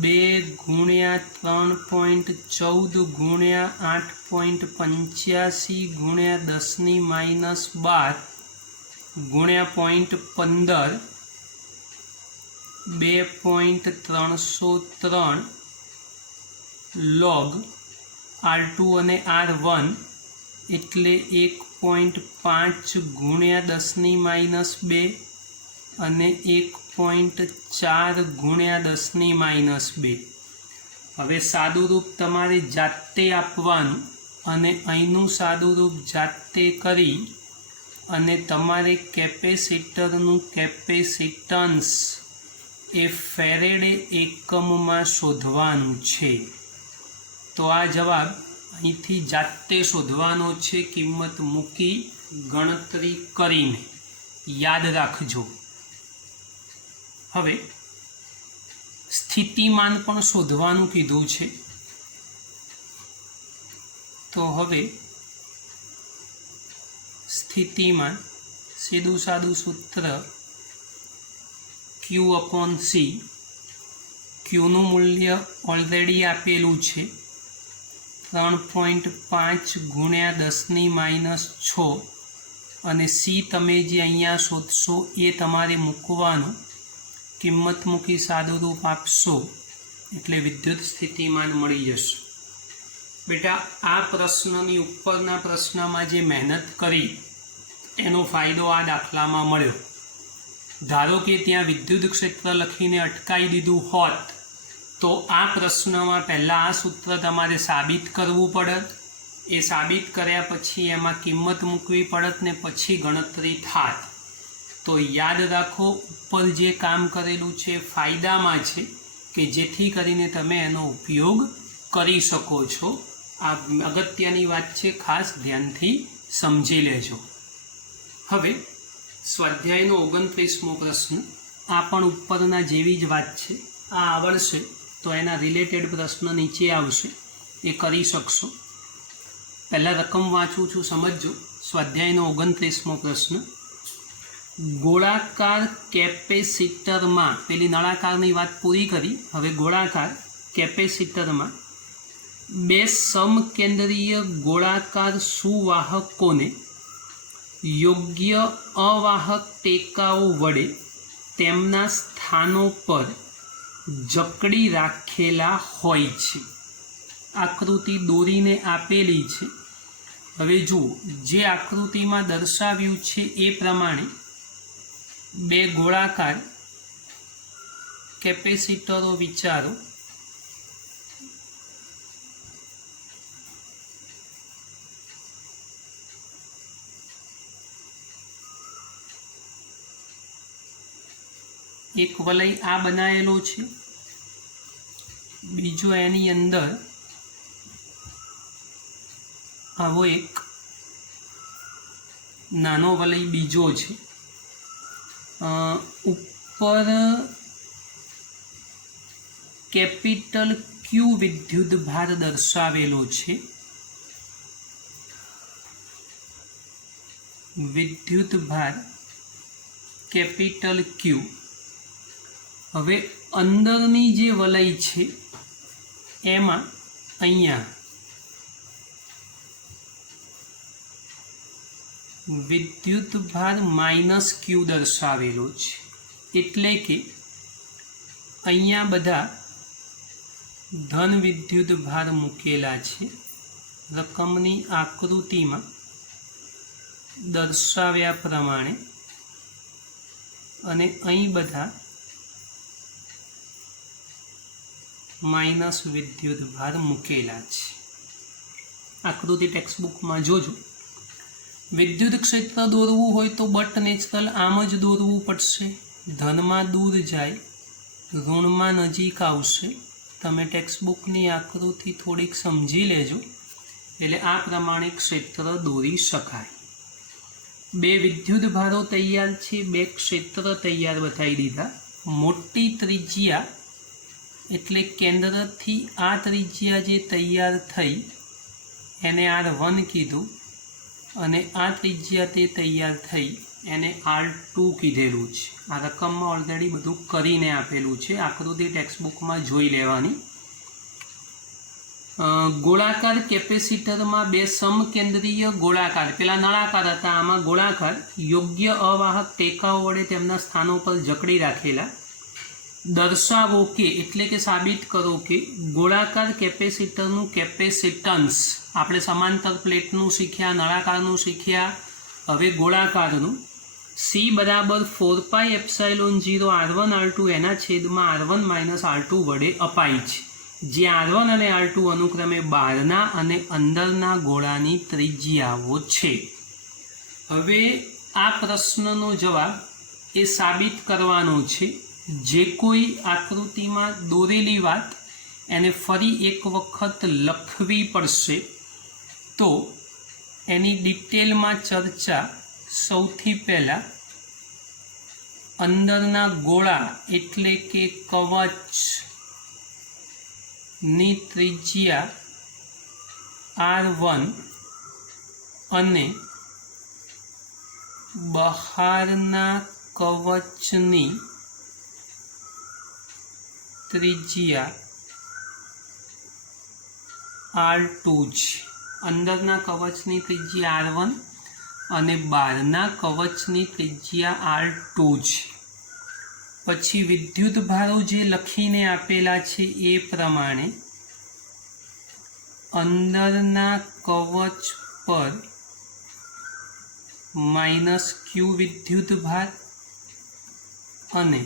2 ગુણ્યા 3.14 ગુણ્યા 8.85 ગુણ્યા 10⁻12 ગુણ્યા 0.15 2.303 log R2 અને R1 એટલે 1.5 ગુણ્યા 10⁻2 અને 1.4 ગુણ્યા 10⁻2. હવે સાદુરૂપ તમારે જાતે આપવાનું અને અહીંનું સાદુરૂપ જાતે કરી અને તમારે કેપેસિટરનું કેપેસિટન્સ એ ફેરેડે એકમમાં શોધવાનું છે. તો આ જવાબ અહીંથી જાતે શોધવાનો છે, કિંમત મૂકી ગણતરી કરીને. યાદ રાખજો. હવે સ્થિતિમાન પણ શોધવાનું કીધું છે. તો હવે સ્થિતિમાન સીધું સાદું સૂત્ર Q/C. ક્યુનું મૂલ્ય ઓલરેડી આપેલું છે 3.5 ગુણ્યા 10⁻6 અને C તમે જે અહીંયા શોધશો એ તમારે મૂકવાનું. કિંમત મૂકી સાદુરૂપ આપશો એટલે વિદ્યુત સ્થિતિમાન મળી જશે. બેટા આ પ્રશ્નની ઉપરના પ્રશ્નમાં જે મહેનત કરી એનો ફાયદો આ દાખલામાં મળ્યો. ધારો કે ત્યાં વિદ્યુત ક્ષેત્ર લખીને અટકાવી દીધું હોત તો આ પ્રશ્નમાં પહેલાં આ સૂત્ર તમારે સાબિત કરવું પડત. એ સાબિત કર્યા પછી એમાં કિંમત મૂકવી પડત ને પછી ગણતરી થાત. તો યાદ રાખો, ઉપર જે કામ કરેલું છે ફાયદામાં છે કે જેથી કરીને તમે એનો ઉપયોગ કરી શકો છો. આ અગત્યની વાત છે, ખાસ ધ્યાનથી સમજી લેજો. હવે સ્વાધ્યાયનો 29મો પ્રશ્ન. આ પણ ઉપરના જેવી જ વાત છે. આ આવડશે તો એના રિલેટેડ પ્રશ્ન નીચે આવશે, એ કરી શકશો. પહેલાં રકમ વાંચું છું, સમજજો. સ્વાધ્યાયનો 29મો પ્રશ્ન. ગોળાકાર કેપેસિટરમાં, પેલી નળાકારની વાત પૂરી કરી, હવે ગોળાકાર કેપેસિટરમાં 2 સમકેન્દ્રીય ગોળાકાર સુવાહકોને યોગ્ય અવાહક ટેકાઓ વડે તેમના સ્થાનો પર જકડી રાખેલા હોય છે. આકૃતિ દોરીને આપેલી છે. હવે જુઓ, જે આકૃતિમાં દર્શાવ્યું છે એ પ્રમાણે 2 ગોળાકાર કેપેસિટરો વિચારો. એક વલય આ બનાવેલો છે, બીજો એની અંદર આવો એક નાનો વલય બીજો છે. ઉપર કેપિટલ ક્યુ વિદ્યુત ભાર દર્શાવેલો છે. વિદ્યુત ભાર કેપિટલ ક્યુ. હવે અંદરની જે વલય છે એમાં અહીંયા વિદ્યુત ભાર માઇનસ ક્યુ દર્શાવેલો છે, એટલે કે અહીંયા બધા ધન વિદ્યુત ભાર મૂકેલા છે રકમની આકૃતિમાં દર્શાવ્યા પ્રમાણે, અને અહીં બધા માઇનસ વિદ્યુત ભાર મૂકેલા છે. આકૃતિ ટેક્સ્ટબુકમાં જોજો. વિદ્યુત ક્ષેત્ર દોરવું હોય તો બટ નેચરલ આમ જ દોરવું પડશે. ધનમાં દૂર જાય, ઋણમાં નજીક આવશે. તમે ટેક્સ્ટબુકની આકૃતિ થોડીક સમજી લેજો એટલે આ પ્રમાણે ક્ષેત્ર દોરી શકાય. બે વિદ્યુત ભારો તૈયાર છે, બે ક્ષેત્ર તૈયાર બતાવી દીધા. મોટી ત્રિજ્યા એટલે કેન્દ્રથી આ ત્રિજ્યા જે તૈયાર થઈ એને R1 કીધું, અને આ ત્રિજ્યા તે તૈયાર થઈ એને R2 કીધેલું છે. આ રકમમાં ઓલરેડી બધું કરીને આપેલું છે, આકૃતિ ટેક્સ્ટબુકમાં જોઈ લેવાની. ગોળાકાર કેપેસિટરમાં બે સમકેન્દ્રીય ગોળાકાર, પેલા નળાકાર હતા, આમાં ગોળાકાર યોગ્ય અવાહક ટેકાઓ વડે તેમના સ્થાનો પર જકડી રાખેલા. દર્શાવો કે એટલે કે સાબિત કરો કે ગોળાકાર કેપેસિટરનું કેપેસિટન્સ, આપણે સમાંતર પ્લેટનું શીખ્યા, નળાકારનું શીખ્યા, હવે ગોળાકારનું C બરાબર 4πε0 R1 R2 એના છેદમાં R1 માઇનસ R2 વડે અપાય છે, જે R1 અને R2 અનુક્રમે બહારના અને અંદરના ગોળાની ત્રિજ્યાઓ છે. હવે આ પ્રશ્નનો જવાબ એ સાબિત કરવાનો છે. જે કોઈ આકૃતિમાં દોરેલી વાત એને ફરી એક વખત લખવી પડશે, તો એની ડિટેલમાં ચર્ચા સૌથી પહેલાં અંદરના ગોળા એટલે કે કવચની ત્રિજ્યા R1 અને બહારના કવચની ત્રિજ્યા R2 છે. અંદરના કવચની ત્રિજ્યા R1 અને બહારના કવચની ત્રિજ્યા R2 છે. પછી વિદ્યુત ભારો જે લખીને આપેલા છે એ પ્રમાણે અંદરના કવચ પર માઇનસ ક્યુ વિદ્યુત ભાર અને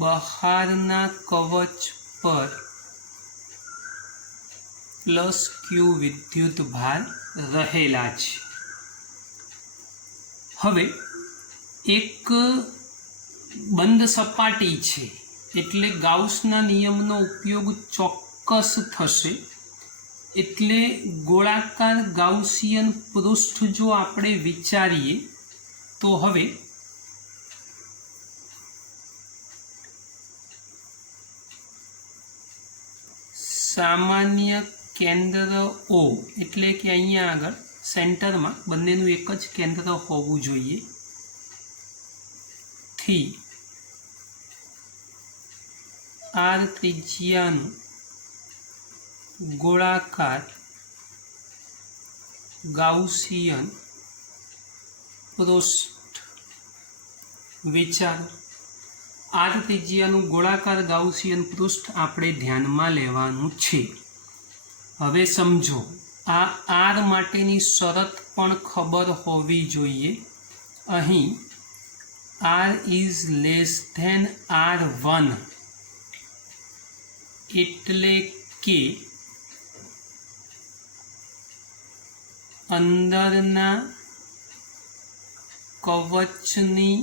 બહારના કવચ પર પ્લસ ક્યુ વિદ્યુત ભાર રહેલા છે. હવે એક બંધ સપાટી છે એટલે ગાઉસના નિયમનો ઉપયોગ ચોક્કસ થશે. એટલે ગોળાકાર ગાઉસિયન પૃષ્ઠ જો આપણે વિચારીએ તો હવે સામાન્ય કેન્દ્ર O એટલે કે અહીંયા આગળ સેન્ટરમાં બંનેનું એક જ કેન્દ્ર હોવું જોઈએ થી R ત્રિજ્યાનું ગોળાકાર ગાઉસિયન પૃષ્ઠ વિચારો. R ત્રિજ્યાનું ગોળાકાર ગાઉસિયન પૃષ્ઠ આપણે ધ્યાનમાં લેવાનું છે. હવે સમજો, આ R માટેની શરત પણ ખબર હોવી જોઈએ. અહીં R is less than R1 એટલે કે અંદરના કવચની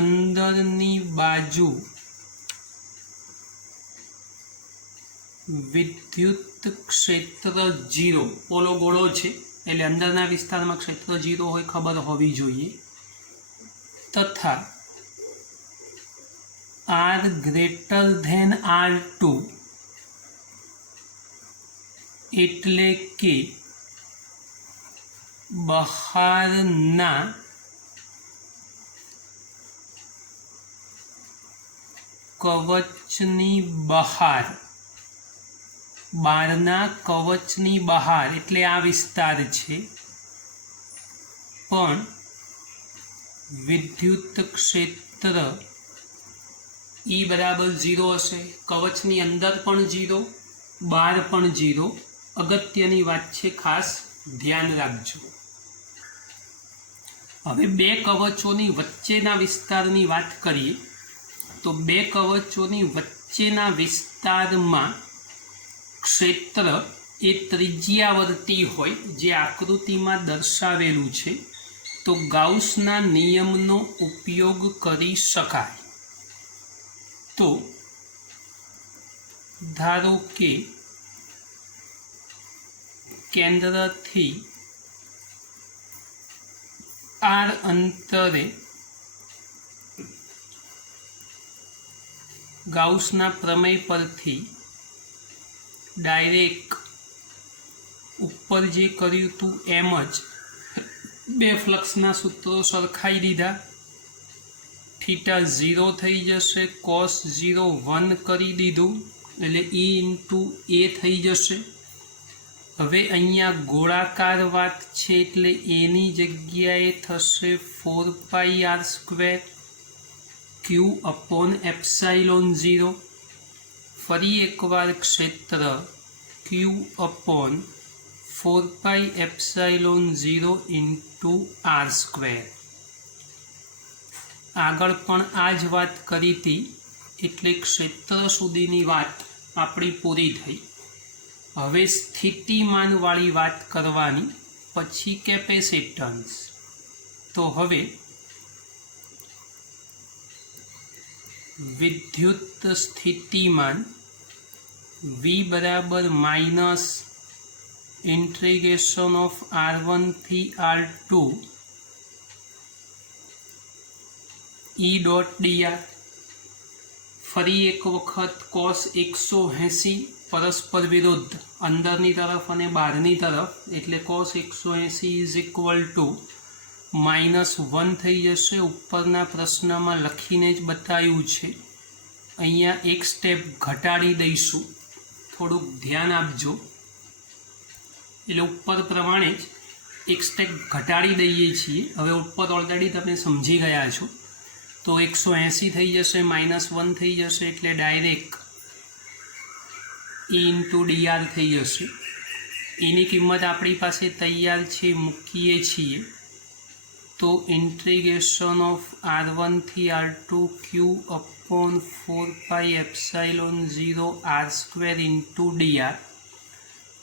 અંદરની બાજુ વિદ્યુત ક્ષેત્ર 0, પોલો ગોળો છે એટલે અંદરના વિસ્તારમાં ક્ષેત્ર 0 હોય ખબર હોવી જોઈએ, તથા R ગ્રેટર ધેન R2 એટલે કે બહારના કવચની બહાર બારના કવચની બહાર એટલે આ વિસ્તાર છે પણ વિદ્યુત ક્ષેત્ર E બરાબર 0 હશે, કવચની અંદર પણ 0, બહાર પણ 0. અગત્યની વાત છે, ખાસ ધ્યાન રાખજો. હવે બે કવચોની વચ્ચેના વિસ્તારની વાત કરીએ તો બે કવચોની વચ્ચેના વિસ્તારમાં ક્ષેત્ર એ ત્રિજ્યાવર્તી હોય જે આકૃતિમાં દર્શાવેલું છે. તો ગાઉસના નિયમનો ઉપયોગ કરી શકાય. તો ધારો કે કેન્દ્રથી r અંતરે ગાઉસના પ્રમેય પરથી ડાયરેક્ટ ઉપર જે કર્યું હતું એમ જ બે ફ્લક્સના સૂત્રો સરખાઈ દીધા. થીટા 0 થઈ જશે, કોસ 0 1 કરી દીધું એટલે E ઇન્ટુ A થઈ જશે. હવે અહીંયા ગોળાકાર વાત છે એટલે એની જગ્યાએ થશે 4πr² Q અપોન એપ્સાઇલોન 0. ફરી એકવાર ક્ષેત્ર Q અપોન 4πε0 ઇન્ટુ r². આગળ પણ આ જ વાત કરી હતી એટલે ક્ષેત્ર સુધીની વાત આપણી પૂરી થઈ. હવે સ્થિતિમાનવાળી વાત કરવાની, પછી કેપેસિટન્સ. તો હવે વિદ્યુત સ્થિતિમાન V બરાબર માઇનસ ઇન્ટિગ્રેશન ઓફ R1 થી R2 E ડોટ dr. ફરી એક વખત cos 180 પરસ્પર વિરુદ્ધ અંદરની તરફ અને બહારની તરફ એટલે cos 180 ઇઝ ઇક્વલ ટુ -1 થઈ જશે. ઉપરના પ્રશ્નમાં લખીને જ બતાવ્યું છે. અહીંયા એક સ્ટેપ ઘટાડી દઈશું, થોડુંક ધ્યાન આપજો. એટલે ઉપર પ્રમાણે જ એક સ્ટેપ ઘટાડી દઈએ છીએ. હવે ઉપર ઓલરેડી તમે સમજી ગયા છો. તો 180 થઈ જશે, -1 થઈ જશે એટલે ડાયરેક્ટ E ઇન્ટુ dr થઈ જશે. એની કિંમત આપણી પાસે તૈયાર છે, મૂકીએ છીએ. તો ઇન્ટિગ્રેશન ઓફ R1 થી R2 Q upon 4πε0 r² into dr.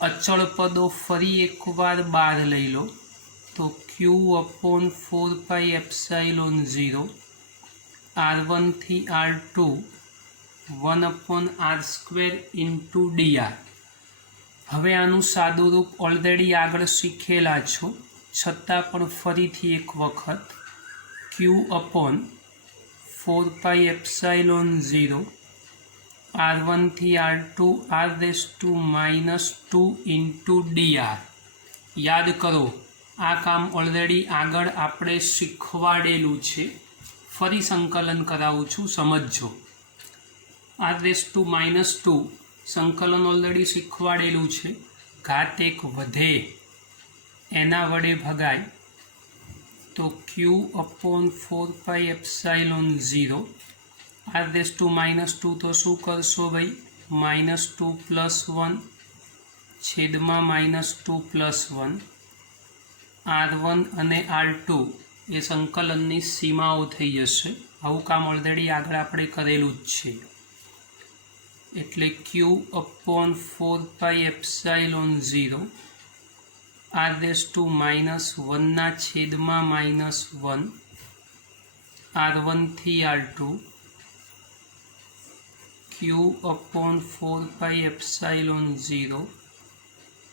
અચળ પદો ફરી એકવાર બહાર લઈ લો તો Q અપોન 4πε0 R1 થી R2 1/r² ઇન્ટુ dr. હવે આનું સાદું રૂપ ઓલરેડી આગળ શીખેલા છો, છતાં પણ ફરીથી એક વખત Q અપોન 4πε0 R1 થી R2 r⁻² ઇન્ટુ dr. યાદ કરો, આ કામ ઓલરેડી આગળ આપણે શીખવાડેલું છે. ફરી સંકલન કરાવું છું, સમજજો. r⁻² સંકલન ઓલરેડી શીખવાડેલું છે. ઘાત એક વધે એના વડે ભગાય તો Q અપોન 4πε0 r⁻² તો શું કરશો ભાઈ? -2 + 1 છેદમાં -2 + 1. R1 અને R2 એ સંકલનની સીમાઓ થઈ જશે. આવું કામ ઓલરેડી આગળ આપણે કરેલું જ છે. એટલે Q અપોન 4πε0 r⁻1 ના છેદમાં -1 R1 થી R2 Q upon 4πε0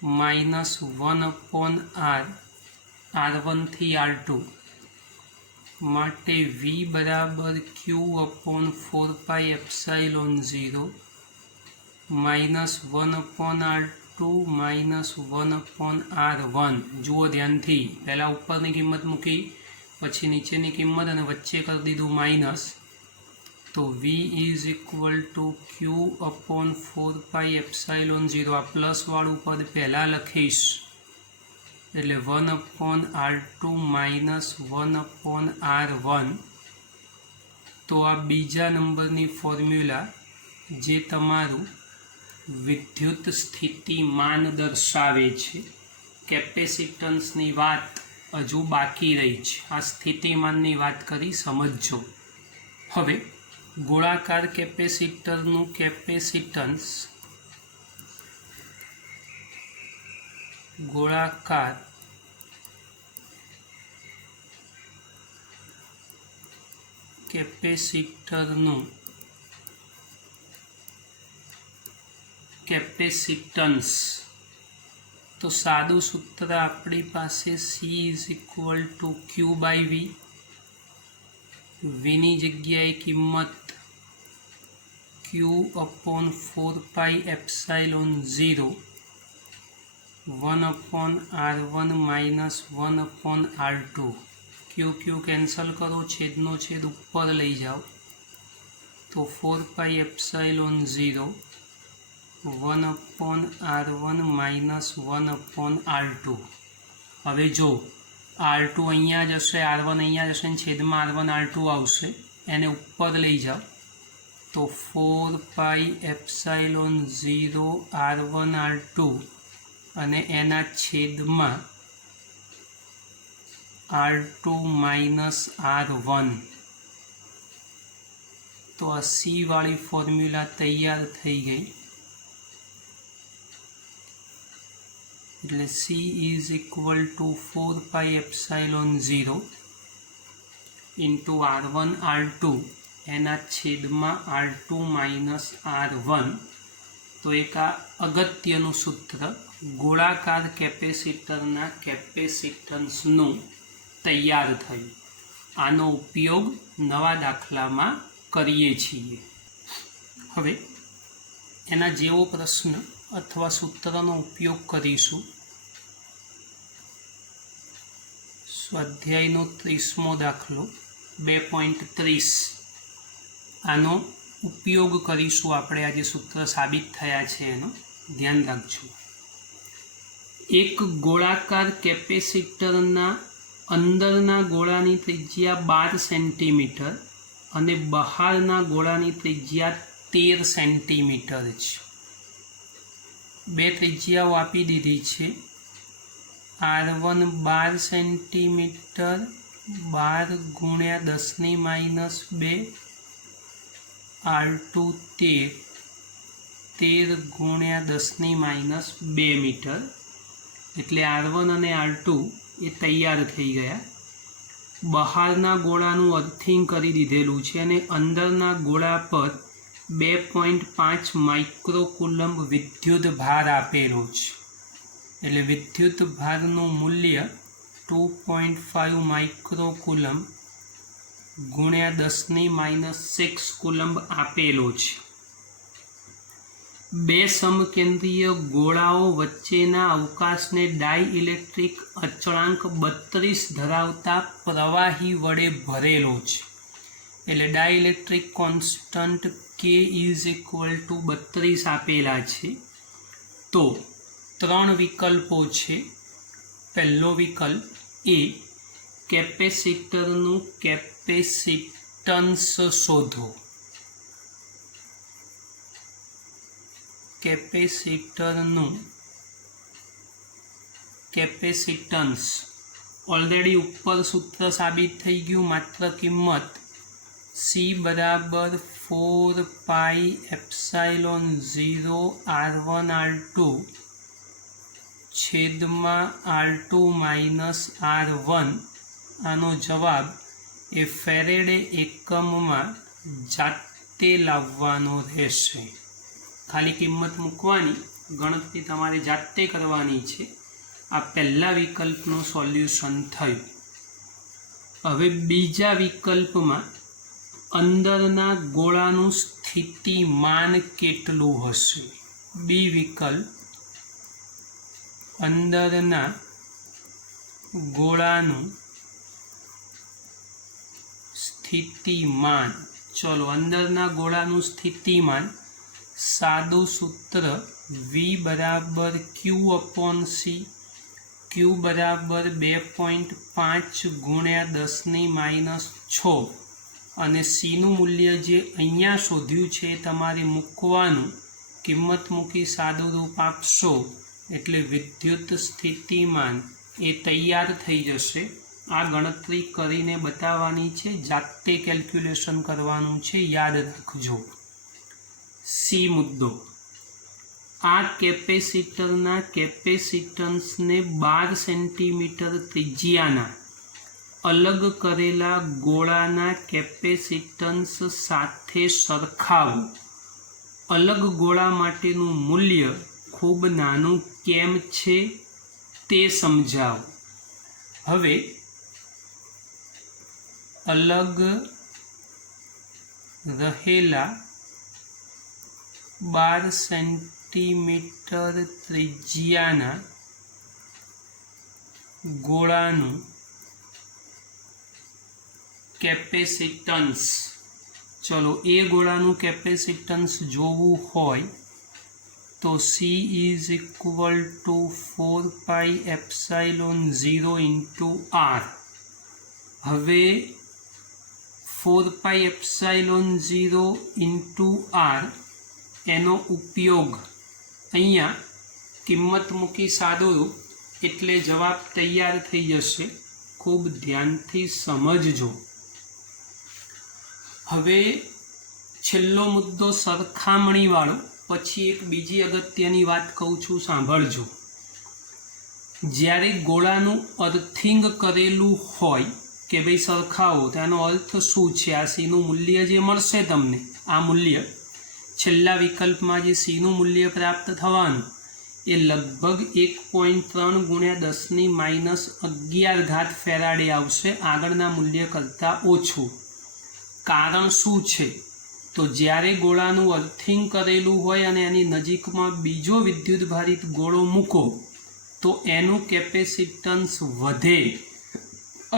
-1/r R1 થી R2 માટે V બરાબર Q અપોન 4πε0 -1/r2 -1/r1. જુઓ ધ્યાનથી, પહેલાં ઉપરની કિંમત મૂકી, પછી નીચેની કિંમત અને વચ્ચે કરી દીધું માઇનસ. तो v is equal to q upon 4πε0 आ प्लस वाळू पद पहला लखीश एटले 1/r2 माइनस 1/r1। तो आ बीजा नंबरनी फॉर्म्यूला जे तमारू विद्युत स्थितिमान दर्शावे छे। केपेसिटन्सनी वात हजू बाकी रही है। आ स्थितिमाननी वात करी समझो। हवे गोळाकार केपेसिटरनु केपेसिटन्स गोळाकार केपेसिटरनु केपेसिटन्स तो सादू सूत्र अपनी पासे C is equal to Q by V। V नी जग्याए किंमत Q upon 4πε0 1/r1 minus 1/r2। Q cancel करो, छेदनो छेद ऊपर लई जाओ तो 4πε0 1/r1 माइनस 1/r2। हवे जो r2 अहींया जशे, r1 अहींया जशे, छेदमां r1 r2 आवशे, एने ऊपर लई जाओ तो 4πε0 r1 r2 अने एना छेदमां r2 माइनस r1। तो आ C वाली फॉर्म्यूला तैयार थई गई। એટલે C is equal to 4πε0 into R1 R2 Anna छेदमां R2 minus R1। तो एक आ अगत्यनु सूत्र गोळाकार केपेसिटरना केपेसिटन्सनु तैयार थयुं। आनो उपयोग नवा दाखलामां करीए छीए। हवे एना जेवो प्रश्न अथवा सूत्रनो उपयोग करीशुं। स्वाध्यायनो 30मो दाखलो 2.30 आनो उपयोग करीशुं। आपणे आज सूत्र साबित थया छे एनो ध्यान राखजो। एक गोळाकार केपेसिटरना अंदरना गोळानी त्रिज्या 12 सेंटीमीटर अने बहारना गोळानी त्रिज्या 13 सेंटीमीटर छे। बे त्रिज्याओ आपी दीधी छे। R1 12 centimetre 12 गुण्या 10⁻², R2 13 गुण्या 10⁻² metre. एटले R1 अने R2 ए तैयार थई गया। बहारना गोळानुं अर्थिंग करी दीधेलुं छे अने अंदरना गोळा पर 2.5 माइक्रोकूलम्ब विद्युत भार आपेलो छे। एटले विद्युत भारनुं मूल्य 2.5 माइक्रोकूलम्ब गुण्या 10⁻6 कूलम्ब आपेलो छे। बे समकेंद्रीय गोळाओ वच्चेना अवकाशने डाइइलेक्ट्रिक अचळांक 32 धरावता प्रवाही वडे भरेलो छे। एटले dielectric constant K is equal to 32 आपेला छे। तो 3 विकल्पो छे। पहलो विकल्प ए केपेसिटरनुं केपेसिटन्स शोधो। केपेसिटरनुं केपेसिटन्स ऑलरेडी ऊपर सूत्र साबित थई गयुं। मात्र किंमत C बराबर 4πε0 R1 R2 छेदमां R2 minus R1। आनो जवाब ए फेरेडे एकममां जाते लाववानो रहेशे। खाली किंमत मूकवानी, गणतरी तमारे जाते करवानी छे। आ पहला विकल्पनुं सोल्यूशन थयुं। हवे बीजा विकल्पमां अंदरना गोळानुं स्थितिमान केटलुं हशे। बी विकल्प अंदरना गोळानुं स्थितिमान चलो अंदरना गोळानुं स्थितिमान सादुं सूत्र V बराबर Q/C, Q बराबर 2.5 गुण्या 10⁻6 અને Cનું મૂલ્ય જે અહીંયા શોધ્યું છે તમારે મૂકવાનું, કિંમત મૂકી સાદું રૂપ આપશો એટલે વિદ્યુત સ્થિતિમાન એ તૈયાર થઈ જશે. આ ગણતરી કરીને બતાવવાની છે, જાતે કેલ્ક્યુલેશન કરવાનું છે, યાદ રાખજો. સી મુદ્દો, આ કેપેસિટરના કેપેસિટન્સને 12 સેન્ટીમીટર ત્રિજ્યાના અલગ કરેલા ગોળાના કેપેસિટન્સ સાથે સરખાવો. અલગ ગોળા માટેનું મૂલ્ય ખૂબ નાનું કેમ છે તે સમજાવો. હવે અલગ રહેલા 12 સેન્ટીમીટર ત્રિજ્યાના ગોળાનું કેપેસિટન્સ, ચલો એ ગોળાનું કેપેસિટન્સ જોવું હોય તો C is equal to 4πε0 into R. હવે 4πε0 into R એનો ઉપયોગ અહીંયા કિંમત મૂકી સાદું રૂપ એટલે જવાબ તૈયાર થઈ જશે. ખૂબ ધ્યાનથી સમજજો. હવે છેલ્લો મુદ્દો સરખામણીવાળો, પછી એક બીજી અગત્યની વાત કહું છું, સાંભળજો. જ્યારે ગોળાનું અર્થિંગ કરેલું હોય કે ભાઈ સરખાવો, તેનો અર્થ શું છે? આ સીનું મૂલ્ય જે મળશે તમને, આ મૂલ્ય છેલ્લા વિકલ્પમાં જે સીનું મૂલ્ય પ્રાપ્ત થવાનું એ લગભગ 1.3 ગુણ્યા 10⁻11 ફેરાડે આવશે, આગળના મૂલ્ય કરતાં ઓછું. કારણ શું છે? તો જ્યારે ગોળાનું અર્થિંગ કરેલું હોય અને એની નજીકમાં બીજો વિદ્યુતભારિત ગોળો મૂકો તો એનું કેપેસિટન્સ વધે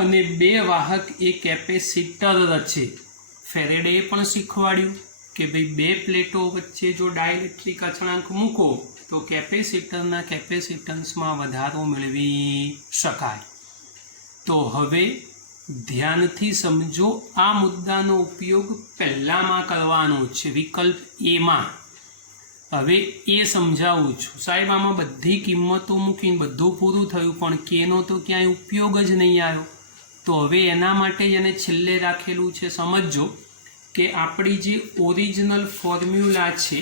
અને બે વાહક એ કેપેસિટર રચે. ફેરેડેએ પણ શીખવાડ્યું કે ભાઈ બે પ્લેટો વચ્ચે જો ડાયલેક્ટ્રિક અચળાંક મૂકો તો કેપેસિટરના કેપેસિટન્સમાં વધારો મેળવી શકાય. તો હવે ધ્યાનથી સમજો, આ મુદ્દાનો ઉપયોગ પહેલામાં કરવાનો છે, વિકલ્પ એમાં. હવે એ સમજાવું છું. સાહેબ આમાં બધી કિંમતો મૂકીને બધું પૂરું થયું પણ કેનો તો ક્યાંય ઉપયોગ જ નહીં આવ્યો. તો હવે એના માટે જ એને છેલ્લે રાખેલું છે. સમજો કે આપણી જે ઓરિજિનલ ફોર્મ્યુલા છે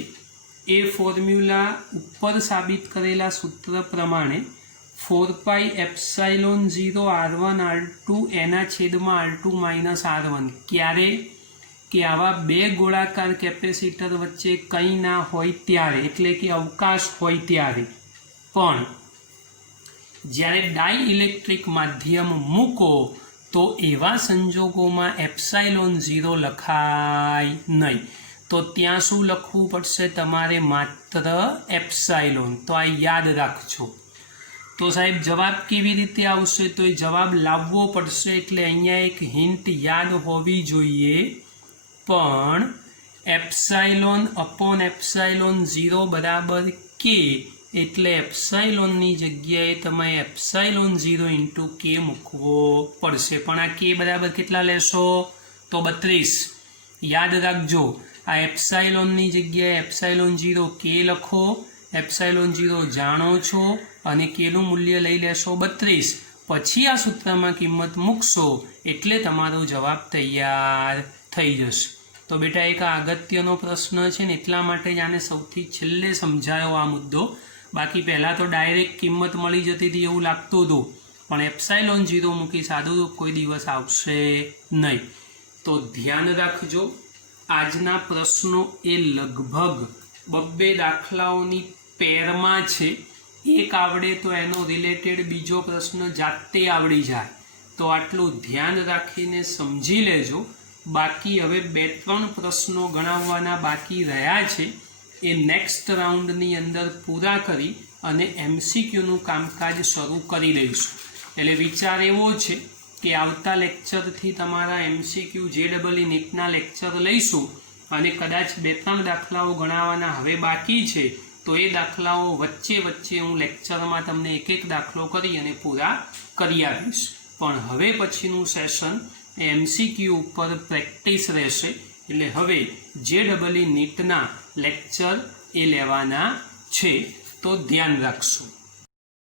એ ફોર્મ્યુલા ઉપર સાબિત કરેલા સૂત્ર પ્રમાણે 4πε0 R1 R2 એના છેદમાં R2 - R1. ક્યારે? કે આવા બે ગોળાકાર કેપેસિટર વચ્ચે કંઈ ના હોય ત્યારે, એટલે કે અવકાશ હોય ત્યારે. પણ જ્યારે ડાઇઇલેક્ટ્રિક માધ્યમ મૂકો તો એવા સંજોગોમાં ε0 લખાય નહીં. તો ત્યાં શું લખવું પડશે તમારે? માત્ર એપ્સાઇલોન. તો આ યાદ રાખજો. તો સાહેબ જવાબ કેવી રીતે આવશે? તો એ જવાબ લાવવો પડશે. એટલે અહીંયા એક હિન્ટ યાદ હોવી જોઈએ. પણ ε/ε0 બરાબર k, એટલે એપ્સાઇલોનની જગ્યાએ તમે ε0 into k મૂકવો પડશે. પણ આ k બરાબર કેટલા લેશો? તો 32. યાદ રાખજો, આ એપ્સાઇલોનની જગ્યાએ ε0 k લખો, ε0 જાણો છો અને કેનું મૂલ્ય લઈ લેશો 32. પછી આ સૂત્રમાં કિંમત મૂકશો એટલે તમારો જવાબ તૈયાર થઈ જશે. તો બેટા એક આ અગત્યનો પ્રશ્ન છે ને એટલા માટે જ આને સૌથી છેલ્લે સમજાયો આ મુદ્દો. બાકી પહેલાં તો ડાયરેક્ટ કિંમત મળી જતી હતી એવું લાગતું હતું, પણ ε0 મૂકી સાદું રૂપ કોઈ દિવસ આવશે નહીં. તો ધ્યાન રાખજો, આજના પ્રશ્નો એ લગભગ 2 દાખલાઓની પેરમાં છે. એક આવડે તો એનો રિલેટેડ બીજો પ્રશ્ન જાતે આવડી જાય. તો આટલું ધ્યાન રાખીને સમજી લેજો. બાકી હવે 2-3 પ્રશ્નો ગણાવવાના બાકી રહ્યા છે, એ નેક્સ્ટ રાઉન્ડની અંદર પૂરા કરી અને MCQનું કામકાજ શરૂ કરી દઈશું. એટલે વિચાર એવો છે કે આવતા લેક્ચરથી તમારા MCQ JEE નીટના લેક્ચર લઈશું અને કદાચ 2-3 દાખલાઓ ગણાવવાના હવે બાકી છે, તો એ દાખલાઓ વચ્ચે હું લેક્ચરમાં તમને એક દાખલો કરી અને પૂરા કરી આપીશ. પણ હવે પછીનું સેશન MCQ ઉપર પ્રેક્ટિસ રહેશે, એટલે હવે JEE નીટના લેક્ચર એ લેવાના છે, તો ધ્યાન રાખશો.